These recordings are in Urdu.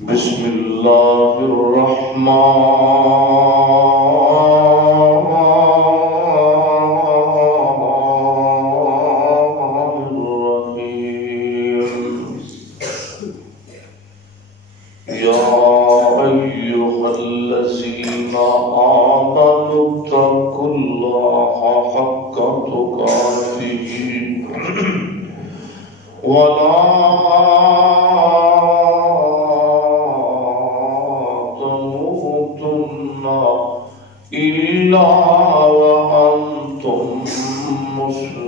بسم اللہ الرحمن الرحیم یا ایھا الذین آمنوا اتقوا اللہ حق تقاته ولا إلا وأنتم مسلمون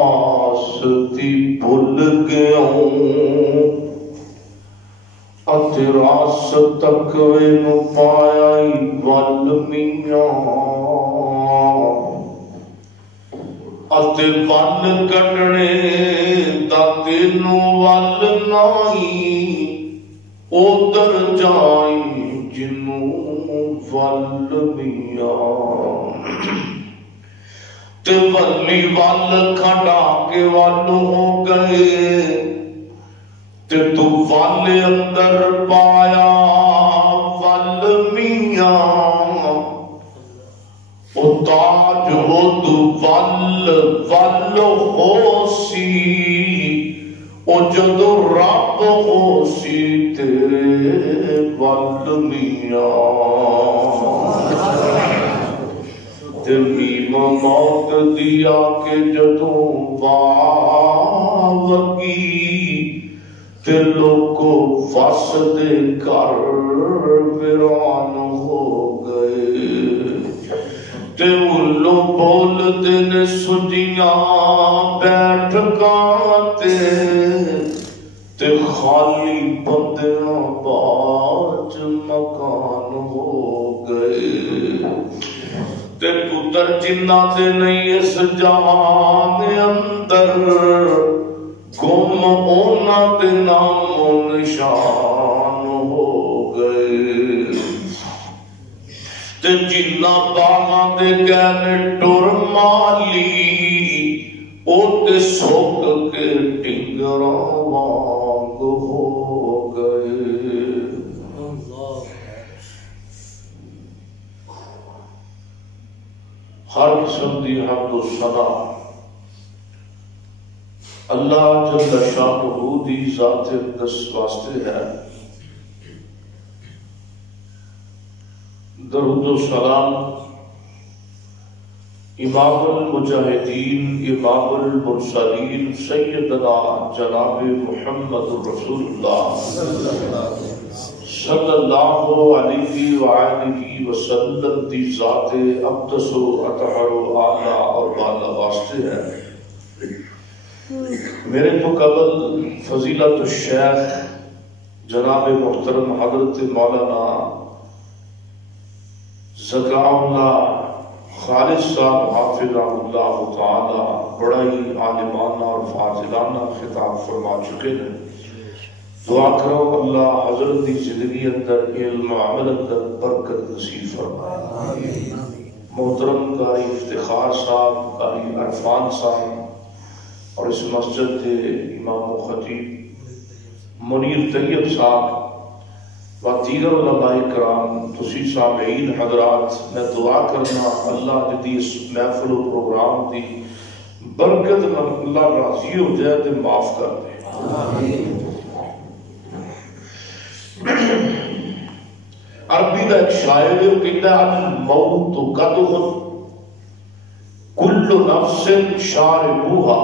راستی بھول گیا راست تقوی نو پایا ول میاں اتے ون کٹنے دا تینوں ول نائی ادھر جائی جنوں ول میاں تے ولی ول کھڑا کے ول ہو گئے تے تو ول اندر پایا ول میاں او تاج ہو تو ول ہو سی او جدو رب ہو سی تیرے ول میاں تے میم موت دیا کہ جدو وگی تے لوگو وس دے کر ویران ہو گئے تے اولو بول دن سجیاں بیٹھ گاتے تے خالی بندیاں باج مکان ہو گئے تے پتر جنہ دے نہیں اس جہان اندر گم اونا دے نام و نشان ہو گئے تے جنہ باغاں دے گہنے ٹر مالی او تے سوک کے ٹنگراں وانگ ہو گئے ہر قسم دی حمد و ثنا اللہ جل شانہ دی ذات اقدس واسطے ہے درود و سلام امام المجاہدین امام المرسلین سیدنا جناب محمد رسول اللہ صلی اللہ علیہ وآلہ وسلم دی ذات اقدس و اطہر و اعلیٰ اور بالا واسطے ہے میرے تو قبل فضیلت الشیخ جناب محترم حضرت مولانا ذکا اللہ خالد صاحب حافظہ اللہ تعالی بڑا ہی عالمانہ اور فاضلانہ خطاب فرما چکے ہیں دعا کرو اللہ حضرت دی زندگی اندر علم عمل اندر برکت نصیب فرمائے محترم قاری افتخار صاحب قاری عرفان صاحب اور اس مسجد کے امام و خطیب منیر طیب صاحب و دیگر علماء کرام تسی سامعین حضرات میں دعا کرنا اللہ دی اس محفل و پروگرام دی برکت اللہ راضی ہو جائے تے معاف کر دے عربی دا ایک شاعر ہے وہ کہتا ہے الموت قدح کل نفس شاربوہا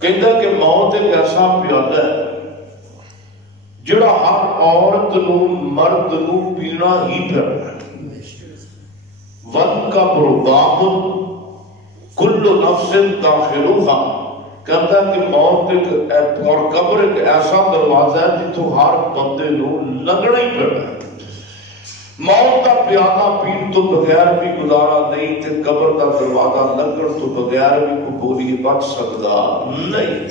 کہتا ہے کہ موت ایک ایسا پیالہ ہے جڑا ہر عورت نو مرد نو پینا ہی پڑ ہے ون کا برباب کل نفس داخلوہا کہتا ہے کہ موت اور قبر ایک ایسا دروازہ ہے جتوں ہر بندے نو لگنا ہی پڑ ہے موت کا پیالہ پین تو بغیر بھی گزارا نہیں تے قبر کا دروازہ لگن تو بغیر بھی کو بولی بچ سکتا نہیں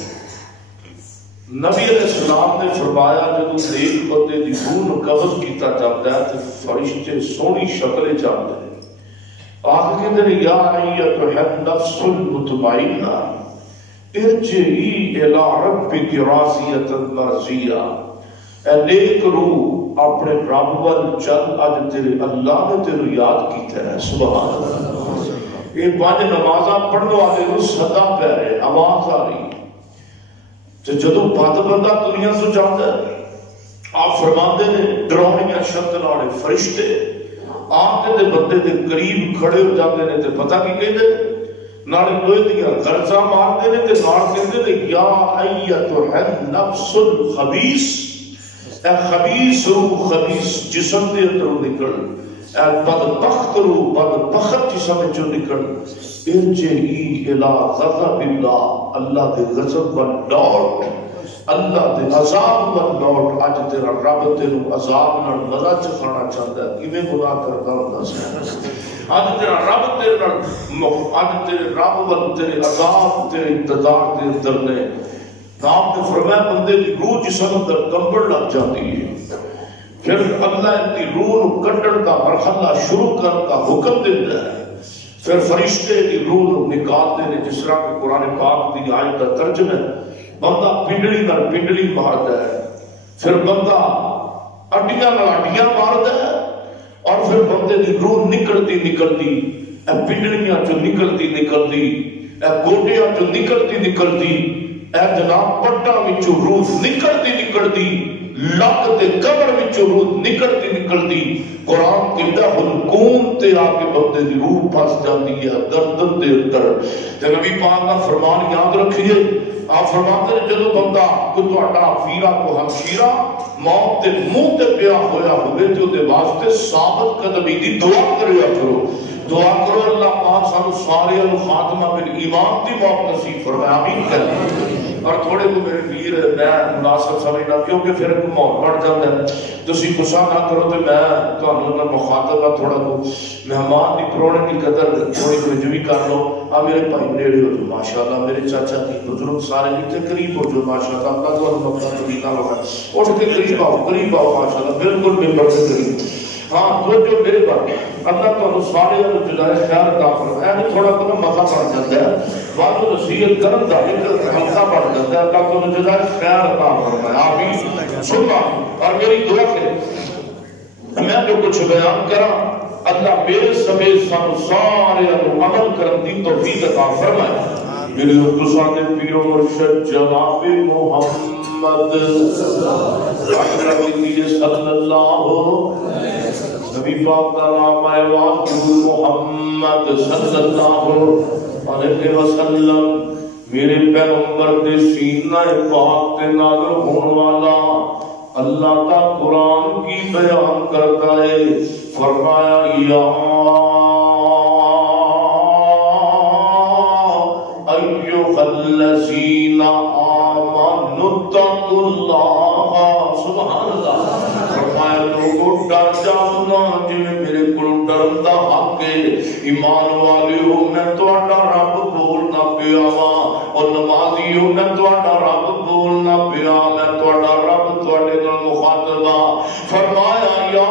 نبی علیہ السلام نے فرمایا جب ایک بندے دی روح قبض کیتا جاتا ہے تو فرشتے سونی شکل چاہتے ہیں آخر کے دن یا ایتھا النفس المطمئنہ ارجعی الی ربک راضیۃ مرضیہ، اے نیک روح اپنے رب ول چل، اج تیرے اللہ نے تیرے یاد کیتا ہے۔ سبحان اللہ۔ یہ پانچ نمازاں پڑھنے والے کو صدا پہ رہے، آواز آ رہی تو جدو بد بندہ دنیا سے جاتا ہے آپ فرماندے نے ڈراؤنیاں شکل والے فرشتے آپ کے بندے دے قریب کھڑے ہو جاتے ہیں تو پتہ کی کہتے نال لوہے دیاں گرزاں مارتے ہیں تے نال کہتے ہیں یا ایتھا النفس الخبیث، اے خبیث روح خبیث جسم دے اندروں نکل، اے بدبخت روح بدبخت جسم وچوں نکل، ارجعی الی غضب اللہ، اللہ دے غضب ول لوٹ، اللہ دے عذاب ول لوٹ۔ اج تیرا رب تینوں عذاب نال مزہ چکھانا چاہتا ہے، کیویں گناہ کرتا ہوندا سی۔ اج تیرا رب تیرے نال، اج تیرے رب ول تیرے عذاب تیرے انتظار دے اندر نے۔ آپ نے فرمایا بندے دی روح جسم اندر کمبڑ لگ جاتی ہے، پھر اللہ دی روح کڈن کا مرحلہ شروع کرنے کا حکم دیتا ہے، پھر فرشتے دی روح نکالتے ہیں، جس طرح کہ قرآن پاک دی آیت کا ترجمہ ہے، بندہ پنڈلی نال پنڈلی مارتا ہے، پھر بندہ اڈیاں نال اڈیاں مارتا ہے، اور پھر بندے دی روح نکلتی نکلتی اے پنڈلیاں چوں نکلتی اے گوڈیاں چوں نکلتی اے جناب پٹا وچوں روح نکلتی لک تے قبر وچوں روح نکلتی قرآن کہتا حلقوم تے آ کے بندے دی روح پھس جاتی ہے گردن دے اندر۔ تے نبی پاک کا فرمان یاد رکھیے، آپ فرماتے ہیں جدو بندہ کو تہاڈا ویرا کو ہمشیرہ موت تے منہ تے پیا ہویا ہوئے تے دے واسطے ثابت قدمی دی دعا کریا کرو، دعا کرو اللہ پاک سانو سارے خاتمہ بن ایمان دی موت نصیب فرمائے، آمین کریں۔ اور تھوڑے کو میرے ویر میں مناسب سمجھنا کیونکہ پھر ایک ماحول بڑھ جاتا ہے، تسی غصہ نہ کرو تو میں تہانوں نال مخاطب ہاں، تھوڑا کو مہمان دی پرونے کی قدر تھوڑی توجہ کر لو۔ آ میرے بھائی نیڑے ہو جو ماشاءاللہ، میرے چاچا جی بزرگ سارے اتنے قریب ہو جو ماشاءاللہ، اللہ تمہارا مقصد مدینہ ہوگا، اٹھ کے قریب آؤ ماشاءاللہ، بالکل ممبر سے قریب۔ ہاں تو جو میرے بھائی اللہ تو سارے جدائے خیال عطا فرمائے، ہے تھوڑا کو مزہ بڑھ جاتا ہے، بعد نصیحت کرن دا ایک حلقہ بڑھ جاتا ہے، اللہ تو جدائے خیال عطا فرمائے، آمین سننا۔ اور میری دعا کہ میں جو کچھ بیان کرا اللہ میرے سمیت سانو سارے عمل کرن دی توفیق عطا فرمائے۔ میرے دوستاں دے پیر و مرشد جناب محمد صلی اللہ نبی پاک کا نام ہے محمد صلی اللہ علیہ وسلم، میرے پیغمبر دے سینہ پاک تے نازل ہونے والا اللہ کا قرآن کی بیان کرتا ہے، فرمایا یا ایھا الذین آمنوا اتقوا اللہ، سبحان اللہ، فرمایا لوگوں ڈر جاؤ نا جویں میرے کول ڈرن دا حق ہے، ایمان والیو میں تہاڈا رب بولنا پیا وا، اور نمازیو میں تہاڈا رب بولنا پیا، میں تہاڈا رب تہاڈے نال مخاطب ہاں۔ فرمایا یا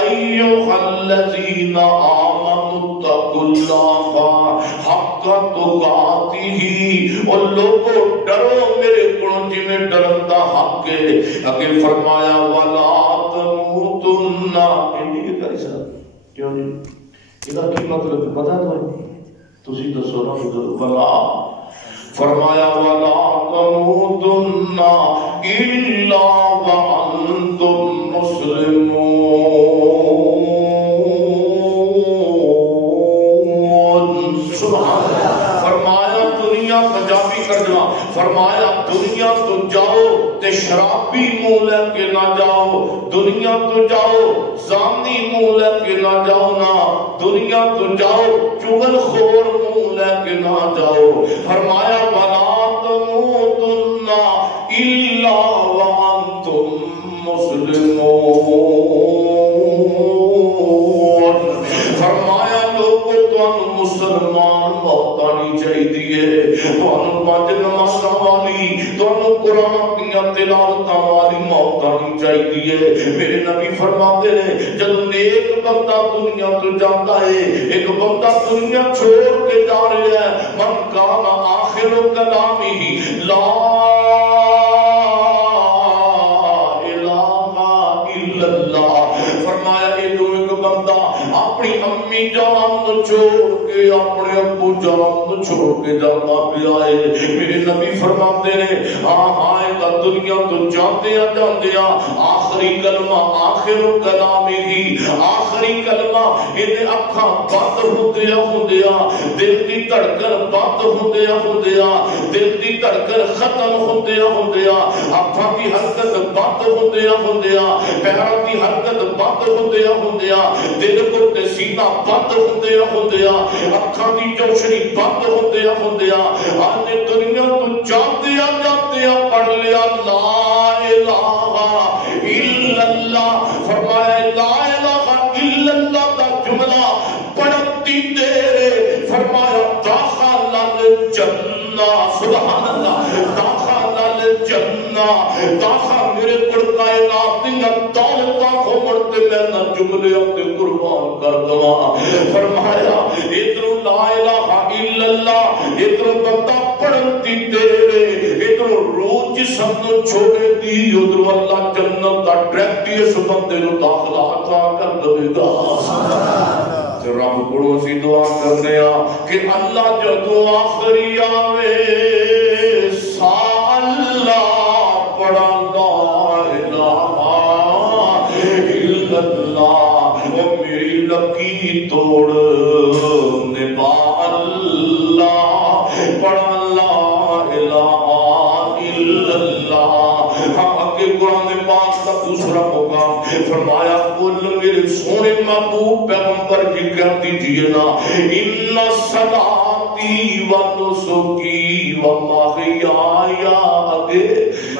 ایھا الذین آمنوا اتقوا اللہ حق تقاتہ، اور لوگوں ڈرو میرے کولوں جویں ڈرن دا حق ہے۔ اگے فرمایا ولا تموتن، انہی کری صاحب کیوں نہیں یہ کی مطلب پتہ تسی دسو نا، ولا فرمایا ولا تموتن الا وانتم مسلمون، سبحان اللہ۔ فرمایا دنیا پنجابی کرنا، فرمایا دنیا تو جاؤ تے شرابی منہ لے کے نہ جاؤ، دنیا تو جاؤ زانی منہ لے کے نہ جاؤ نا، دنیا تو جاؤ چغل خور منہ لے کے نہ جاؤ۔ فرمایا ولا تموتن الا وانتم مسلمون، فرمایا لوگوں تانوں چاہیے، تانوں 5 نمازاں والی، تانوں قرآن دیاں تلاوتاں والی موت آنی چاہیے۔ میرے نبی فرماتے ہیں جب ایک بندہ دنیا تو جاتا ہے، ایک بندہ دنیا چھوڑ کے جا رہا ہے، من کان آخر کلامہ لا اپنی امی جان چھوڑ کے اپنے ابو جان چھوڑ کے جانا پیا ہے۔ میرے نبی فرماتے ہیں دنیا تو جاندیا آخری کلمہ آخر کلام ہی، آخری کلمہ یہ اکھاں بند ہوندیا دل کی دھڑکن بند ہوندیا دل کی دھڑکن ختم ہوندیا ہاتھاں کی حرکت بند ہوندیا پیراں کی حرکت بند ہوندیا دل کو سینہ بند ہوندیا اکھاں کی چوشنی بند ہوندیا آج دنیا تو جاندیا پڑھ لیا لا الہ الا اللہ، فرمایا لا الہ الا اللہ کا جملہ پڑھتی دیر فرمایا داخل الجنہ، سبحان اللہ، داخل الجنہ، داخل میرے پر کائنات دیا دولتاں ہومڑتے میں نہ جملے اپنے قربان کر دوا۔ فرمایا ادھر لا الہ الا اللہ ادھر بندہ پڑھتی دیر ادھر روح جسم کو چھوڑے دی ادھر اللہ جنت کا ڈائریکٹ اس بندے نو داخلہ عطا کر دے گا۔ رب کو اسی دعا کرنے کہ اللہ جدو آخری آوے سالہ پڑھا لا الہ الا اللہ، وہ میری لکی توڑ نبا اللہ پڑھا لا الہ الا اللہ۔ ہم اگے قرآن پاک کا دوسرا مقام فرمایا کل میرے سونے محبوب پیغمبر کی کہہ دیجئے نا ان صلاتی و نسکی و محیایا اگے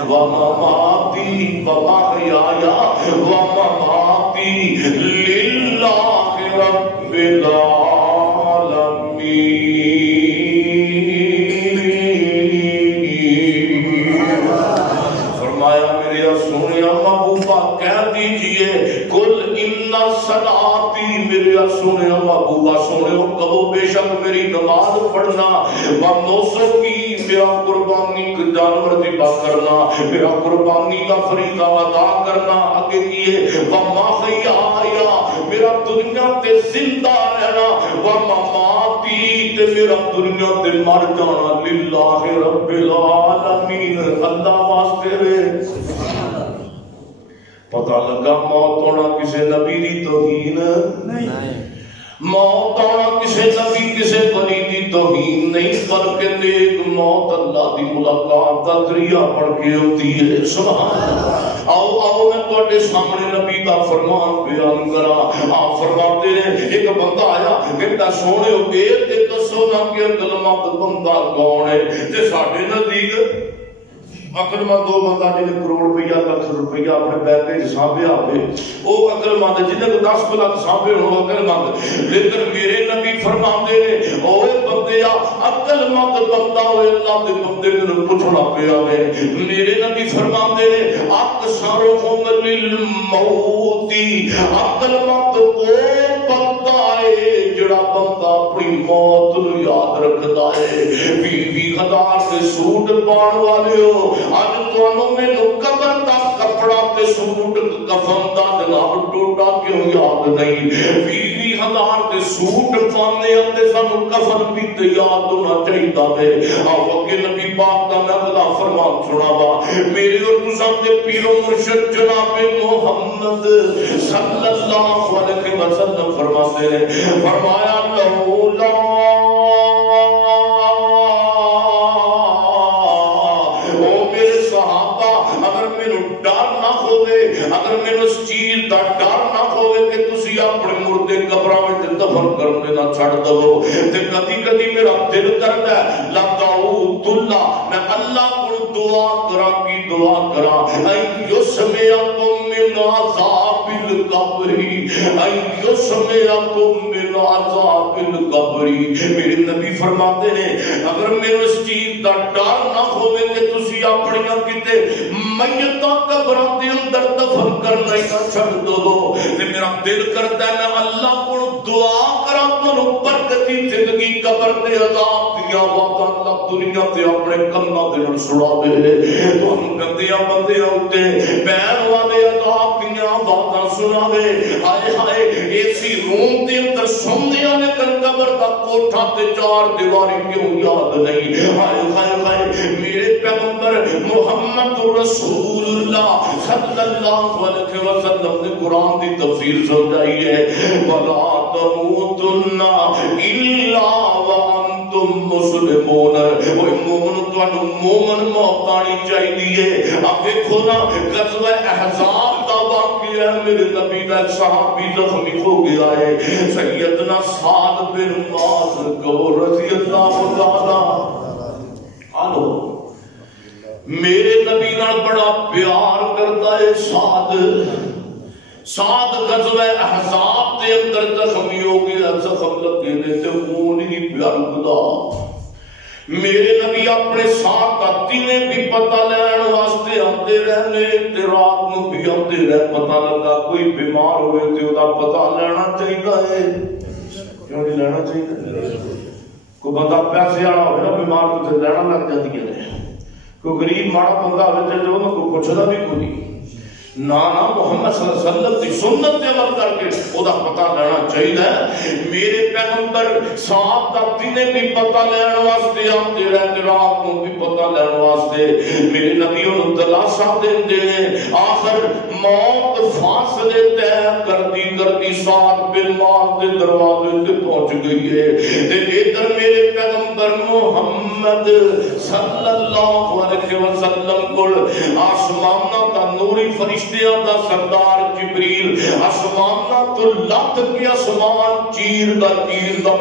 و مماتی و محیایا و مماتی للہ رب العالمین۔ فرمایا میرے سونے محبوبہ کہہ دیجئے کل ان صلاتی، میرے سونے محبوبہ سونے کہو بے شک میری نماز پڑھنا و نسکی میرا قربانی جانور ذبح کرنا میرا قربانی کا فریضہ ادا کرنا آگے کیے و محیایا میرا دنیا تے زندہ رہنا و مماتی تے میرا دنیا تے مر جانا للہ رب العالمین، اللہ واسطے رہے۔ پتہ لگا موت ہونا کسی نبی دی توہین نہیں، موت آنا کسی نبی کسی ولی دی توہین نہیں، بلکہ نیک موت اللہ دی ملاقات کا ذریعہ بن کے ہوتی ہے۔ سبحان اللہ۔ آؤ میں تواڈے سامنے نبی دا فرمان بیان کراں۔ آپ فرماتے ہیں ایک بندہ آیا کہتا سونے ہو گئے تے دسو نا کہ عقل مند بندہ کون ہے؟ تے ساڈے نزدیک عقل مند وہ بندہ جنہیں کروڑ روپیہ لاکھ روپیہ اپنے پیکے سانبھے آوے وہ عقل مند، جنہیں کو 10 لاکھ سانبھے ہو عقل مند۔ لیکن میرے نبی فرماندے نے اوے بندیا عقل مند بندہ ہوئے اللہ دے بندے کو پوچھنا پیا ہے۔ میرے نبی فرماندے نے اکثرهم للموت، عقل مند وہ بندہ ہے جڑا بندہ اپنی موت نو یاد رکھدا ہے۔ 20,000 کے سوٹ پاؤن والے ہو اج تانوں مینوں قبر دا کپڑا تے سوٹ کفن دا جناب ٹوٹا کیوں یاد نہیں؟ 20,000 تے سوٹ پانے تے سانوں کفن بھی تے یاد ہونا چاہیدا ہے۔ آو کہ نبی پاک دا نقلا فرمان سناوا میرے اور تساں دے پیر و مرشد جناب محمد صلی اللہ علیہ وسلم فرماتے ہیں فرمایا لولا اگر میں اس چیز دا ڈر نہ ہوئے کہ تسی اپنے مردے قبراں وچ دفن کرنے نہ چھڑ دو تے کدی کدی میرا دل کردا ہے لدعوت اللہ میں اللہ کو دعا کرا کی دعا کرا یسمعکم من عذاب القبر یسمعکم من عذاب القبر. میرے نبی فرماتے ہیں اگر میرے اس چیز دا ڈر نہ ہوئے کہ تسی اپنیاں کتے میتاں قبراں دے اندر دفن کرنا ہی نہ چھڑ دو تے میرا دل کرتا ہے میں اللہ کو دعا کرا تو برکتی زندگی قبر دے عذاب دیا وعدہ اللہ دنیا تے اپنے کنا دے نال سنا دے تو ہم گندیاں بندیاں اتے بہن والے عذاب دیا وعدہ سنا دے. ہائے ہائے ایسی روم دے اندر سونے والے قبر دا کوٹھا تے چار دیواری کیوں یاد نہیں. ہائے ہائے ہائے میرے پیغمبر محمد رسول اللہ صلی اللہ علیہ وسلم نے قرآن دی تفسیر سمجھائی ہے وَلَا تَمُوتُنَّ إِلَّا وَأَنْتُمْ مُسْلِمُونَ. وہ مومن تو مومن موت آنی چاہیے. اب دیکھو نا غزوہ احزاب کا واقعہ ہے میرے نبی کا ایک صحابی زخمی ہو گیا ہے سیدنا سعد بن معاذ کو رضی اللہ تعالی عنہ. میرے نبی نال بڑا پیار کرتا ہے سعد غزوہ احزاب دے اندر زخمی ہو گیا. زخم لگے نے تے خون ہی پیا رکدا. میرے نبی اپنے ساتھ کا دنے بھی پتہ لین واسطے آتے رہنے تے رات نو بھی آتے رہ. پتہ لگا کوئی بیمار ہوئے تے دا پتہ لینا چاہیے. کیوں نہیں لینا چاہیے؟ کوئی بندہ پیسے والا ہوئے نا بیمار تو لینا لگ جاتی ہے. کوئی غریب ماڑا بندہ ہوئے جو میں کوئی پوچھتا بھی کوئی نہیں. نا محمد صلی اللہ علیہ وسلم کی سنت پہ عمل کر کے وہ دا پتہ لینا چاہیے. میرے پیغمبر صاحب دا دنے بھی پتہ لینا واسطے آتے رہتے رات کو بھی پتہ لینا واسطے. میرے نبی انہوں دلاسا دے آخر موت فاصلے طے کرتی سعد بن معاذ دے دروازے تے پہنچ گئی ہے. ادھر میرے پیغمبر محمد صلی اللہ علیہ وسلم کو آسمانہ دا نوری فرشتہ دا سردار جبریل آسمانہ تو لت کے آسمان چیر دا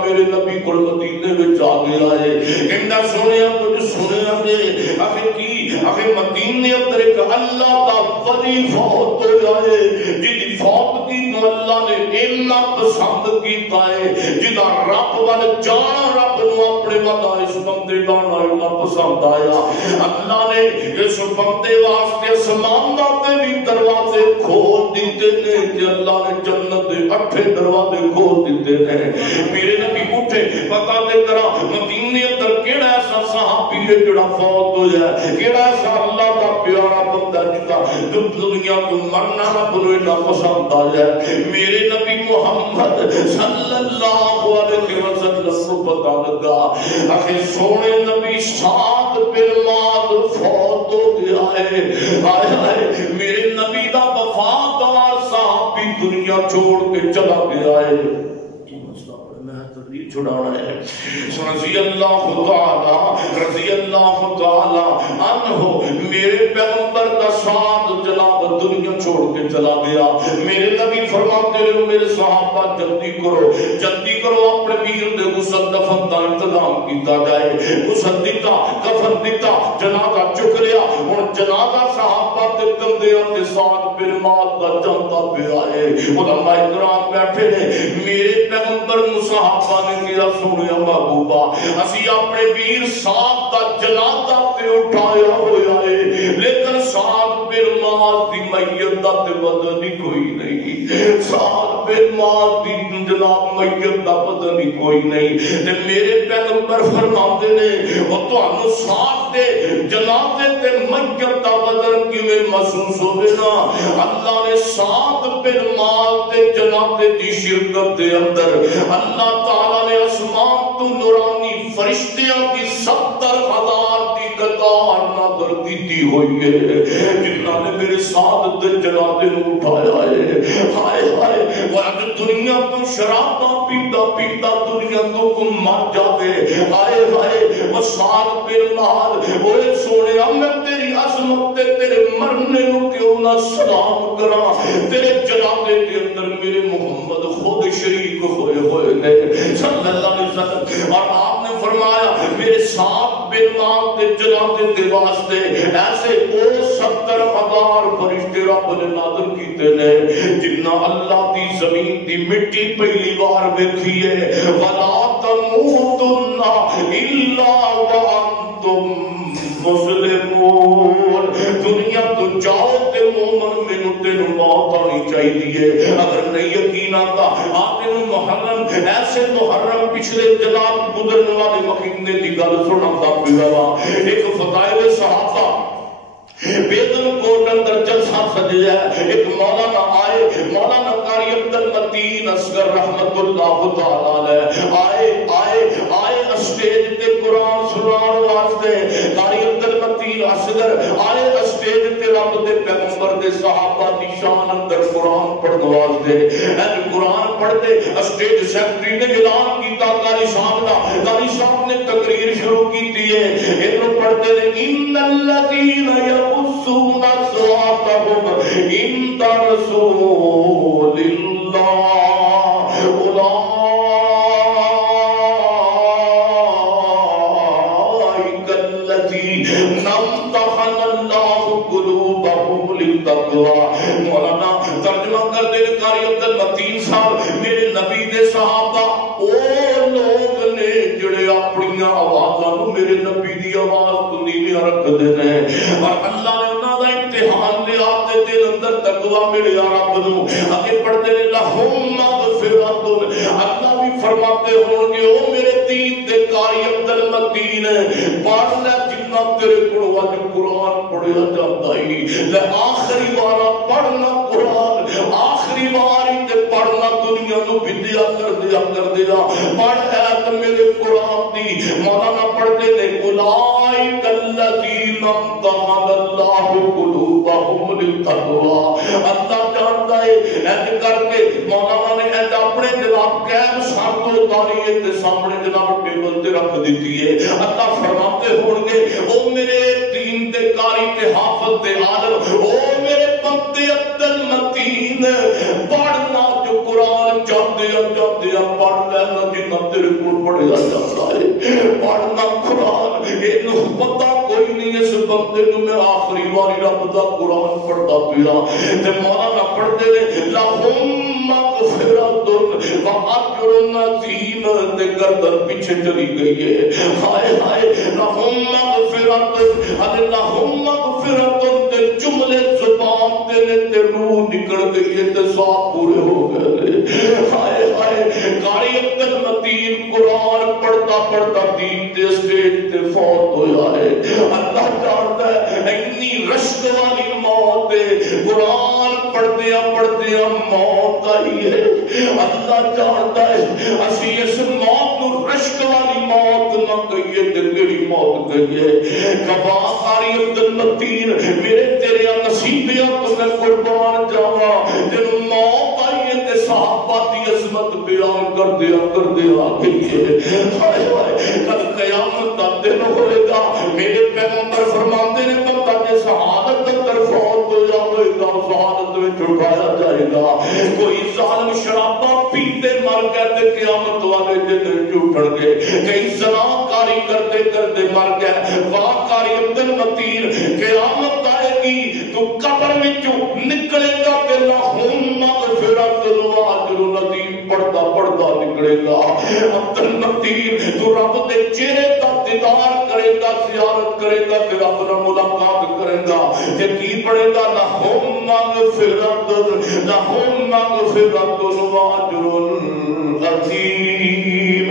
میرے نبی کو مدینے میں آ گیا ہے. کہنا سنیا کچھ سنیا دے آخر مدینے اندر ایک اللہ دا ولی فوت ہو جائے جی فوت کی تو اللہ نے اتنا پسند کیتا ہے جدا رب والے جانا رب نو اپنے ودا اس بندے جانا اتنا پسند آیا. اللہ نے اس بندے واسطے آسمان دے بھی دروازے کھول دیتے ہیں کہ اللہ نے جنت دے 8 دروازے کھول دیتے ہیں. میرے نبی اٹھے پتہ دے کرا مدینے اندر کیڑا ایسا صحابی ہے جڑا فوت ہو جائے کیڑا ایسا اللہ کا پیارا بندہ جدا دنیا کو مرنا رب نو اتنا پسند آ جائے. میرے نبی محمد صلی اللہ علیہ وسلم کو پتہ لگا آخر سونے نبی سعد بن معاذ فوت ہو گیا ہے. آئے آئے میرے نبی دا وفادار صحابی دنیا چھوڑ کے چلا گیا ہے. چھڑانا ہے رضی اللہ تعالی عنہ میرے پیغمبر کا ساتھ جناب دنیا چھوڑ کے چلا گیا. میرے نبی فرماتے رہے میرے صحابہ جلدی کرو اپنے ویر دے غسل دفن کا انتظام کیتا جائے. غسل دیتا کفن دیتا جنازہ چک لیا. ہن جنازہ صحابہ دے کندھیاں تے سعد بن معاذ دا جمتا پیا ہے. علماء کرام بیٹھے نے میرے پیغمبر صحابہ نے کیا سنیا محبوبہ اسی اپنے ویر سعد دا جنازہ تے اٹھایا ہوا ہے لیکن سعد بن معاذ دی میت دا تے بدن کوئی نہیں. سعد بن معاذ دی جناب میت دا بدن کوئی نہیں. تے میرے پیغمبر فرماتے نے او تانوں سعد دے جنازے تے میت دا بدن کیویں محسوس ہوے نا اللہ نے سعد بن معاذ دے جنازے دی شرکت دے اندر اللہ تعالی نے آسمان تو نورانی فرشتیاں کی 70,000 کی قطار نازل کیتی ہوئی ہے جنہاں نے میرے ساتھ دے جنازے نو اٹھایا ہے. ہائے ہائے وہ اج دنیا تو شراباں پیتا دنیا تو کو مر جاوے. ہائے ہائے وہ سعد بن معاذ اوے سونیا میں تیری عظمت تے تیرے مرنے نو کیوں نہ سلام کراں. تیرے جنازے کے اندر میرے محمد خود شریک ہوئے نے صلی اللہ علیہ وسلم اور آپ نے فرمایا میرے ساتھ بن ماں دے جناب دے واسطے ایسے او 70,000 فرشتے رب نے نازل کیتے نے جنہ اللہ دی زمین دی مٹی پہلی بار ویکھی ہے ولا تموتن الا وانتم مسلمون دنیا تو جاؤ تے مومن مینوں تینوں موت آنی چاہیے اگر نہیں یقین آتا آپ محرم ایسے محرم پچھلے جناب گزرنے والے مہینے کی گل سناتا پیا ایک فضائل صحابہ بیدن کوٹ اندر جلسہ سجیا ایک مولانا آئے مولانا قاری عبد المتین اصغر رحمت اللہ تعالی آئے اسٹیج تے قرآن سنان واسطے قاری عبد المتین اصغر آئے اسٹیج تے رب دے پیغمبر دے صحابہ دی شان اندر قرآن پڑھن واسطے قرآن پڑھتے اسٹیج سیکرٹری نے اعلان کیتا قاری صاحب نے تقریر شروع کی ہے انہوں پڑھتے ہیں ان الذین يبثون صوتهم عند رسول الله اولئک الذین امتحن اللہ قلوبهم للتقوى مولانا ترجمہ کر دے قاری عبد المتین صاحب میرے نبی دے صحابہ او لوگ نے جڑے اپنی آوازاں میرے نبی دی آواز تو نیویں رکھ دے نے اور اللہ نے انہاں دا امتحان لیا تے دل اندر تقوی ملیا رب نو اگے پڑھتے نے لہم مغفرۃ اللہ بھی فرماتے ہون گے او میرے دین دے قاری عبد المتین پڑھ لے جتنا تیرے کول اج قرآن پڑھیا جاندا ہی لے آخری بار پڑھنا قرآن آخری بار تے پڑھنا دنیا نو بدیا کر دیا پڑھ ہے میرے قرآن دی مولانا پڑھتے نے اولئک الذین امتحن اللہ قلوبهم للتقوى اللہ جانتا ہے ایسے کر کے مولانا نے ایسے اپنے جناب قید سر تو اتاری تے سامنے جناب ٹیبل تے رکھ دیتی ہے اللہ فرماتے ہون گے او میرے دین دے قاری تے حافظ تے عالم او میرے بندے عبد المتین پڑھنا جو قرآن چاہتے ہیں پڑھ لینا جنہ تیرے کو پڑھیا جاتا ہے پڑھنا قرآن انہوں پتہ کوئی نہیں اس بندے نو میں آخری واری رب دا قرآن پڑھتا پیا تے مولانا پڑھتے نے لہم مغفرۃ و اجر عظیم تے گردن پیچھے چلی گئی ہے ہائے ہائے لہم مغفرۃ لہم مغفرۃ تے جملے زبان تے نے تے روح نکل گئی ہے تے ساتھ پورے ہو گئے ہائے ہائے قاری عبد المتین قرآن پڑھتا دین دے اسٹیج تے فوت ہویا ہے اللہ جانتا ہے اتنی رشک والی موت ہے قرآن پڑھدیا موت آئی ہے اللہ جانتا ہے اسی اس موت نو رشک والی موت نہ کہیے تے کیڑی موت کہیے کبا قاری عبد المتین میرے تیرے نصیبیاں تو میں قربان جاواں جنوں موت آئی ہے تے صحابہ دی عظمت بیان کر دیا کہیے ہائے ہائے کل قیامت دا دن ہوئے گا میرے پیغمبر فرماتے نے بندہ جے شہادت اندر فوت ہو جائے گا شہادت میں اٹھایا جائے گا کوئی ظالم شرابہ پیتے مر گئے تے قیامت والے دن اٹھن گے کئی زنا کاری کرتے مر گئے واہ قاری عبد المتین قیامت آئے گی تو قبر وچوں نکلے گا تے لہم مغفرۃ و اجر عظیم پڑھتا نکلے گا عبد المتین تو رب دے چہرے دا دیدار کرے گا زیارت کرے گا پھر رب نال ملاقات کرے گا تے کی پڑھے گا لہم مغفرۃ و اجر عظیم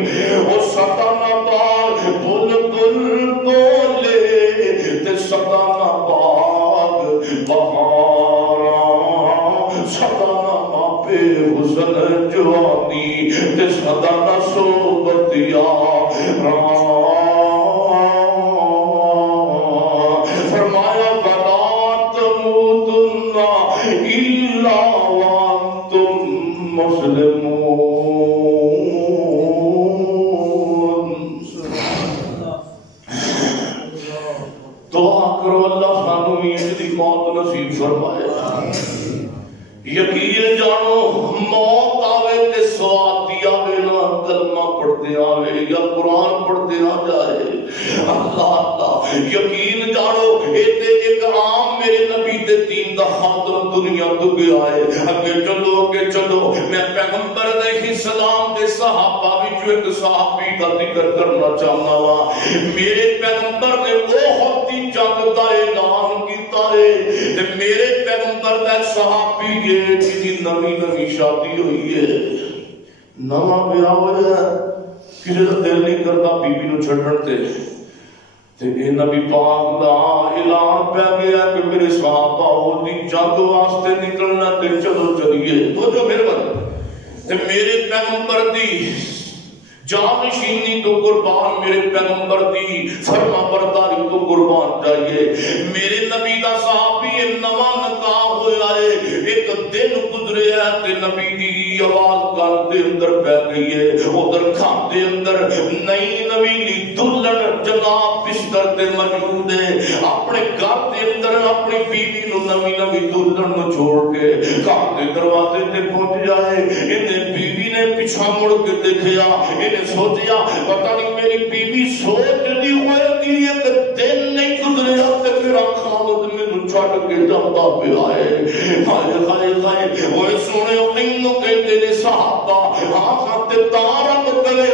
او ستانا باغ بلبل بولے تے ستانا باغ بہاراں ستانا بے حسن جوانی تے ستانا صحبت یاراں فرمایا ولا تموتن الا وانتم مسلمون دعا کرو اللہ سانو اس دی موت نصیب فرمائے یقین جانو موت آوے تے سواد دیا وینا کلمہ پڑھتے آوے یا قرآن پڑھتے آ جائے. اللہ اللہ یقین جانو ایتے ایک عام میرے نبی دے دین دا خادم دنیا تو گیا ہے. اگے چلو میں پیغمبر علیہ السلام دے صحابہ وچ ایک صحابی دا ذکر کرنا چاہنا وا. میرے پیغمبر نے احد دی جنگ دا اعلان کیتا ہے تے میرے پیغمبر دا صحابی ہے جی نویں شادی ہوئی ہے, نواں بیاہ ہوا ہے, کسی دا دل نہیں کرتا بیوی نو چھڈن تے اے نبی پاک دا اعلان پہ گیا کہ میرے صحابہ او دی جنگ واسطے نکلنا تے چلو چلیے. تو جو میرے تے میرے پیغمبر دی جانشینی تو قربان, میرے پیغمبر دی فرما برداری تو قربان جائیے. میرے نبی دا صحابی نواں نکاح ہویا ہے, ایک دن گزرے ہے تے نبی دی آواز کان دے اندر پہ گئی ہے. ادھر کھان دے اندر نئی نویلی دلہن جناب بستر تے موجود ہے. اپنے گھر دے اندر اپنی بیوی نو نوی دلہن نو چھوڑ کے گھر دے دروازے تے پہنچ جائے. انہیں بیوی نے پیچھا مڑ کے دیکھیا, انہیں سوچیا پتہ نہیں میری بیوی سوچ دی ہوئے گی ایک دن نہیں گزریا تے میرا خاوند مینوں چھڈ کے جاندا پیا ہے. ہائے ہائے ہائے اوے سونے اینو کہندے نے صحابہ آخر تے تارب کرے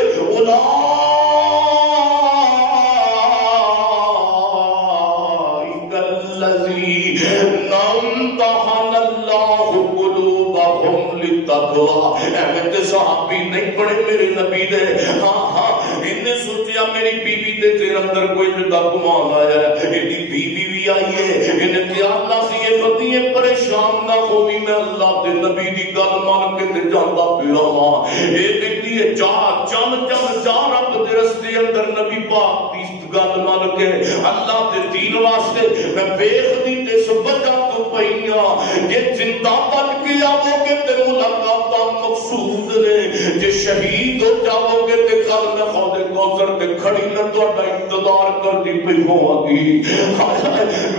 صحابی نہیں پڑے میرے نبی دے. ہاں انہیں سوچیا میری بیوی دے تیرے اندر کوئی جدا گمان آیا ہے, انہیں بیوی بھی آئی ہے, انہیں کیا اللہ سے یہ بدیے پریشان نہ ہوئی, میں اللہ دے نبی دی گل مان کے تے جاندا پیا ہاں. یہ کہتی ہے جا رب دے رستے اندر نبی پاک دی گل مان کے اللہ دے دین واسطے میں بےخودی تے سبجا تو پئیاں. یہ زندہ بن کے آو گے تے ملاقات مقصود نے, جے شہید ہو جاؤ گے تے کل میں خود کوثر تے کھڑی نہ تہاڈا انتظار کرتی پئی ہوواں.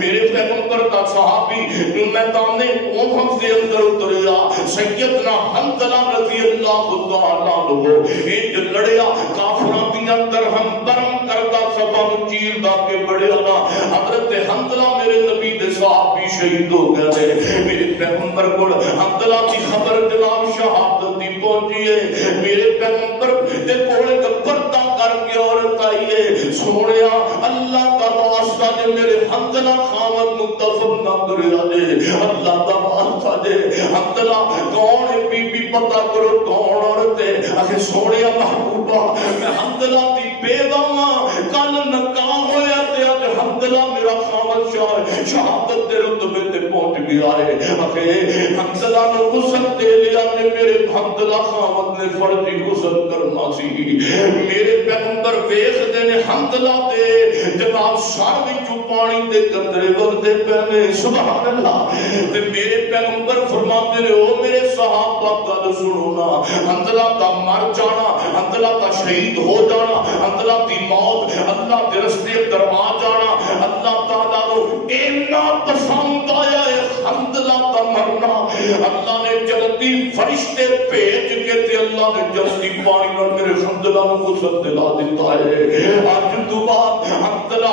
میرے پیغمبر دا صحابی میدان احد دے اندر اتریا, سیدنا حنظلہ رضی اللہ تعالی عنہ انج لڑیا کافراں دیاں درہم درم کردا سبب چیردا کے بڑیا نا. حضرت حنظلہ میرے نبی دے صحابی شہید ہو گئے. میرے پیغمبر کول حنظلہ دی خبر جناب شہادت دی پہنچی ہے. میرے پیغمبر دے کول ایک پردہ کر کے عورت آئی ہے. سونیا اللہ دا واسطہ دے میرے حنظلہ خاوند متفق نہ کریا جے, اللہ دا واسطہ دے حنظلہ کون ہے بی بی پتہ کرو کون عورت ہے. اکھے سونیا محبوبہ میں حنظلہ دی بیوہ ہاں, کل نکاح ہویا تے اج حنظلہ میرا خاوند شہادت دے رتبے تے پہنچ گیا ہے. اکھے حنظلہ نو غسل دے لیا تے میرے حنظلہ خاوند نے فرضی غسل کرنا سی. میرے پیغمبر ویکھدے نے حنظلہ دے جناب سر وچوں پانی دے قطرے وگدے پے, سبحان اللہ. تے میرے پیغمبر فرماتے نے او میرے صحابہ گل سنو نا, حنظلہ دا مر جانا, حنظلہ دا شہید ہو جانا, حنظلہ دی موت اللہ دے رستے اندر آ جانا اللہ تعالیٰ کو اتنا پسند آیا ہے. حنظلہ دا مرنا اللہ نے جلدی فرشتے بھیج کے تے اللہ نے جلدی پانی اور میرے حنظلہ کو غسل دلا دیتا ہے. آج تو بعد حنظلہ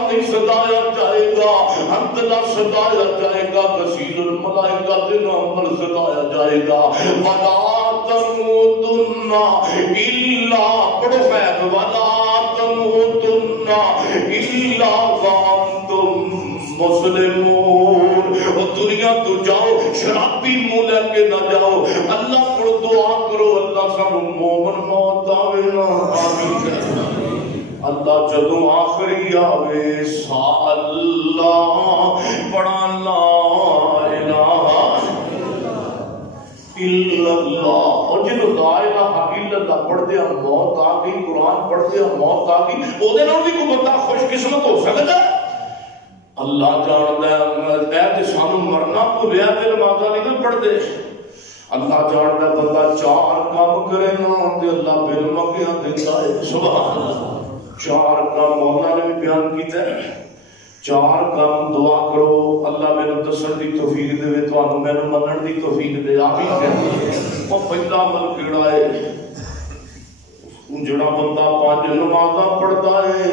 نہیں سدایا جائے گا, حنظلہ سدایا جائے گا غسیل الملائکہ کے نام پر سدایا جائے گا. وَلَا تَمُوتُنَّ إِلَّا پڑھو وَلَا تَمُوتُنَّ إِلَّا وَأَنْتُمْ مسلمون. اور دنیا تو جاؤ شرابی منہ لے کے نہ جاؤ, اللہ کو دعا کرو اللہ سب مومن موت آوے نا. اللہ جدو آخری آوے سا اللہ بڑا لا الہ الا اللہ. اور جنہوں لا الہ الا اللہ پڑھتے ہیں موت آ گئی, قرآن پڑھتے ہیں موت آ گئی, وہ دے نال بھی کوئی بندہ خوش قسمت ہو سکتا ہے. اللہ جانتا ہے اے تے سانو مرنا بھولیا تے نمازاں نہیں پڑھتے. اللہ جانتا ہے بندہ چار کام کرے نا تے اللہ بل مگیاں دیندا ہے. سبحان اللہ. چار کام مولا نے بھی بیان کیتا ہے. چار کام دعا کرو اللہ مینوں دسن دی توفیق دے, تانوں مینوں منن دی توفیق دے. آمین. وہ پہلا عمل کیڑا ہے جڑا بندہ 5 نمازاں پڑھتا ہے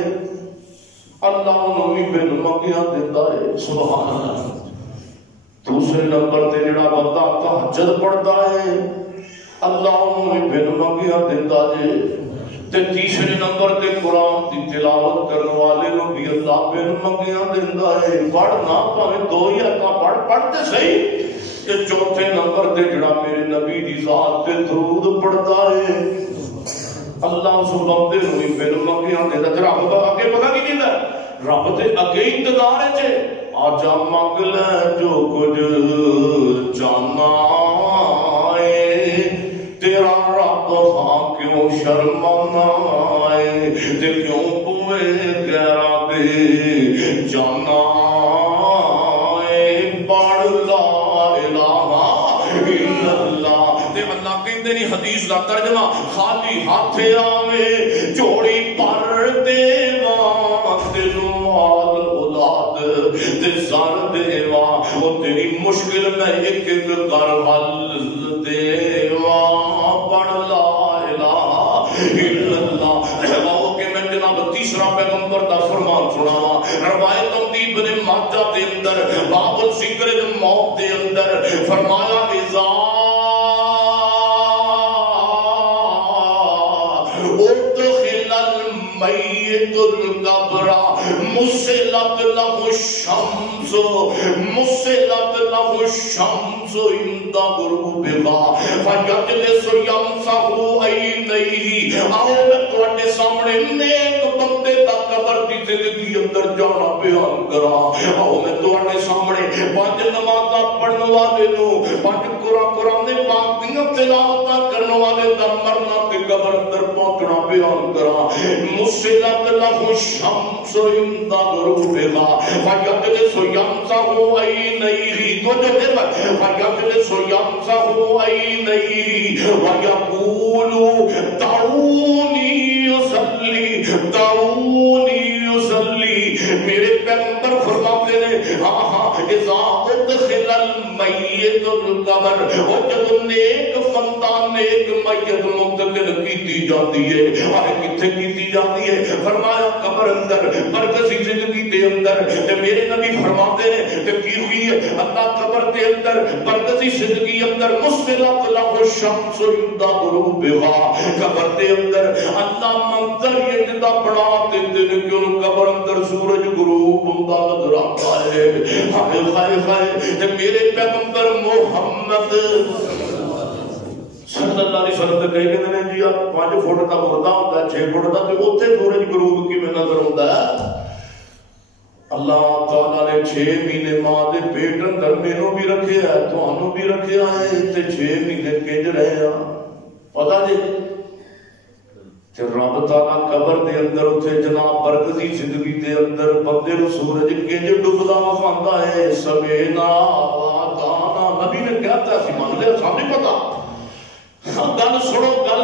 اللہ انہوں بھی بن منگیاں دیتا ہے، سبحان اللہ۔ دوسرے نمبر تے جڑا بندہ تہجد پڑھتا ہے اللہ انہوں بھی بن منگیاں دیتا ہے، تے تیسرے نمبر تے قرآن دی تلاوت کرنے والے نو بھی اللہ بن منگیاں دیتا ہے۔ پڑھنا پاویں 2 آیتاں پڑھتے صحیح، تے چوتھے نمبر تے جڑا میرے نبی دی ذات تے درود پڑھتا ہے اللہ اس بندے نو بھی بن منگیاں دیتا ہے۔ رب اگے پتہ کی دیندا ہے، رب تے اگے انتظار ہے آجا منگ لے جو کچھ جانا ہے، تیرا رب ہاں کیوں شرمانا ہے، تے کیوں پوئے غیرہ دے جانا ہے، پڑھ لا الہ الا اللہ۔ تے اللہ کہندے نہیں حدیث دا ترجمہ خالی ہاتھ آوے جوڑی پر دیواں تینوں مال اولاد تے زر دیواں، وہ تیری مشکل میں ایک ایک کر حل دیواں، پڑھ لا الہ الا اللہ۔ آؤ کہ میں جناب تیسرا پیغمبر دا فرمان سناواں، روایت آندی ابن ماجہ دے اندر باب الذکر الموت دے اندر فرمایا اذا ادخل المیت القبر مسلت له الشمس مسلت له الشمس عند غروبها فیجلس یمسح عینیہ۔ آؤ میں تواڈے سامنے نیک بندے دا قبر دی زندگی اندر جانا بیان کراں۔ آؤ میں تواڈے سامنے 5 نمازاں پڑھن والے نو 5 قرآن پاک دیاں تلاوتاں کرن والے دا مرنا تے قبر اندر پہنچنا بیان کراں۔ مسلت له الشمس عند غروبها فیجلس یمسح عینیہ، تو جو ہے فیجلس یمسح عینیہ ویقول دعونی یصلی دعونی یصلی۔ میرے پیغمبر فرماتے ہیں اذا ادخل المیت القبر، اور جب نیک بندہ نیک میت منتقل کیتی جاتی ہے، کتنے کیتی جاتی ہے؟ فرمایا قبر اندر مرکزی زندگی دے اندر۔ تے میرے نبی فرماتے ہیں کہ کی ہوئی ہے اللہ قبر دے اندر مرکزی زندگی اندر مسلط له الشمس عند غروبها، قبر دے اندر اللہ منظر یہ جدا بڑا دیتے ہیں کہ ان قبر اندر سورج غروب ہوندا نظر آتا ہے۔ ہائے ہائے ہائے، تے میرے پیغمبر محمد صلی اللہ علیہ وسلم تے کہے کہ جی 5 فٹ دا مردہ ہوندا 6 فٹ دا، تے اوتھے سورج غروب کیویں نظر ہوندا ہے؟ اللہ تعالیٰ نے 6 مہینے ماں دے پیٹ اندر مینوں بھی رکھیا ہے، تانوں بھی رکھیا ہے، تے 6 مہینے کنج رہے ہیں پتہ جی؟ تے رب تعالیٰ قبر دے اندر اتھے جناب برکتی زندگی دے اندر بندے نو سورج کنج ڈبدا وکھاندا ہے۔ سمینا واتانا، نبی نے کہتا سی مان لیا، سامنے پتا گل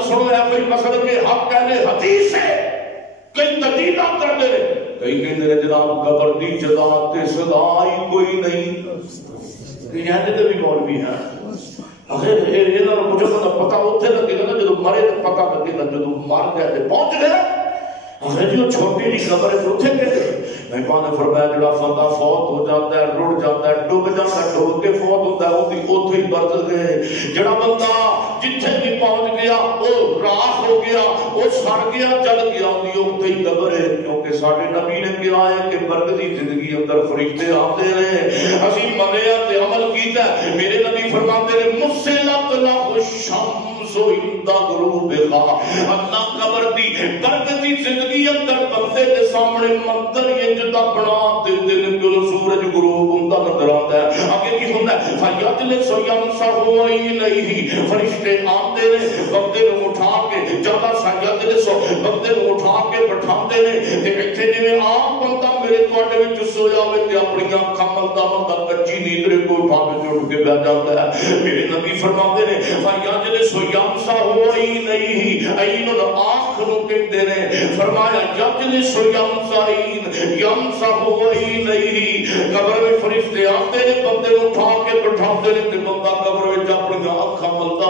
سنو ہے کوئی مسئلہ کے حق کہنے حدیث ہے، کئی تدیلہ کر دے رہے، کئی کہنے رہے جناب قبر دی جزا تے سزا ہی کوئی نہیں، کہ یہاں دے بھی مولوی ہیں مجھے پتا اتنے لگے گا نا جب مرے تو پتا لگے گا، جب مر گیا تو پہنچ گیا جو چھوٹی جی خبر ہے اتنے کہتے میں نے فرمایا جڑا بندہ فوت ہو جاتا ہے رڑ جاتا ہے ڈب جاتا ہے ڈب کے فوت ہوتا ہے اتنے ہی برت گئے، جڑا بندہ جتھے بھی پہنچ گیا وہ راہ ہو گیا وہ سڑ گیا جل گیا اتنے ہی قبر ہے، کیونکہ سارے نبی نے کیا ہے کہ برکتی زندگی اندر فرشتے آتے رہے، اسی منیا تے عمل کیتا ہے۔ میرے نبی فرماتے ہیں مسلط له الشمس عند غروبها، اللہ قبر دی برکتی زندگی اندر بندے دے سامنے منظر یہ جدا بنا دیتے ہیں کہ سورج غروب ہوندا نظر آتا ہے۔ آگے کی ہوندا ہے فیجلس یمسح عینیہ، فرشتے آتے ہیں بندے نو اٹھا کے جدا سجدلس بندے نو اٹھا کے بٹھاندے نے تے ایتھے جویں عام بندہ میرے تواڈے وچ سویا ہوئے تے اپنی اکھاں ملدا بندہ کچی نیندرے کو اٹھا کے اٹھ کے بیٹھ جاتا ہے۔ میرے نبی فرماتے ہیں فیجلس یمسح عینیہ، عین الآنکھ نو کہندے نے، فرمایا یجلس یمسح عینیہ، قبر میں فرشتے آتے ہیں بندے نو اٹھا کے بٹھاندے نے تے بندہ قبر وچ اپنی اکھاں ملدا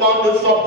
5-7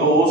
2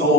2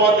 5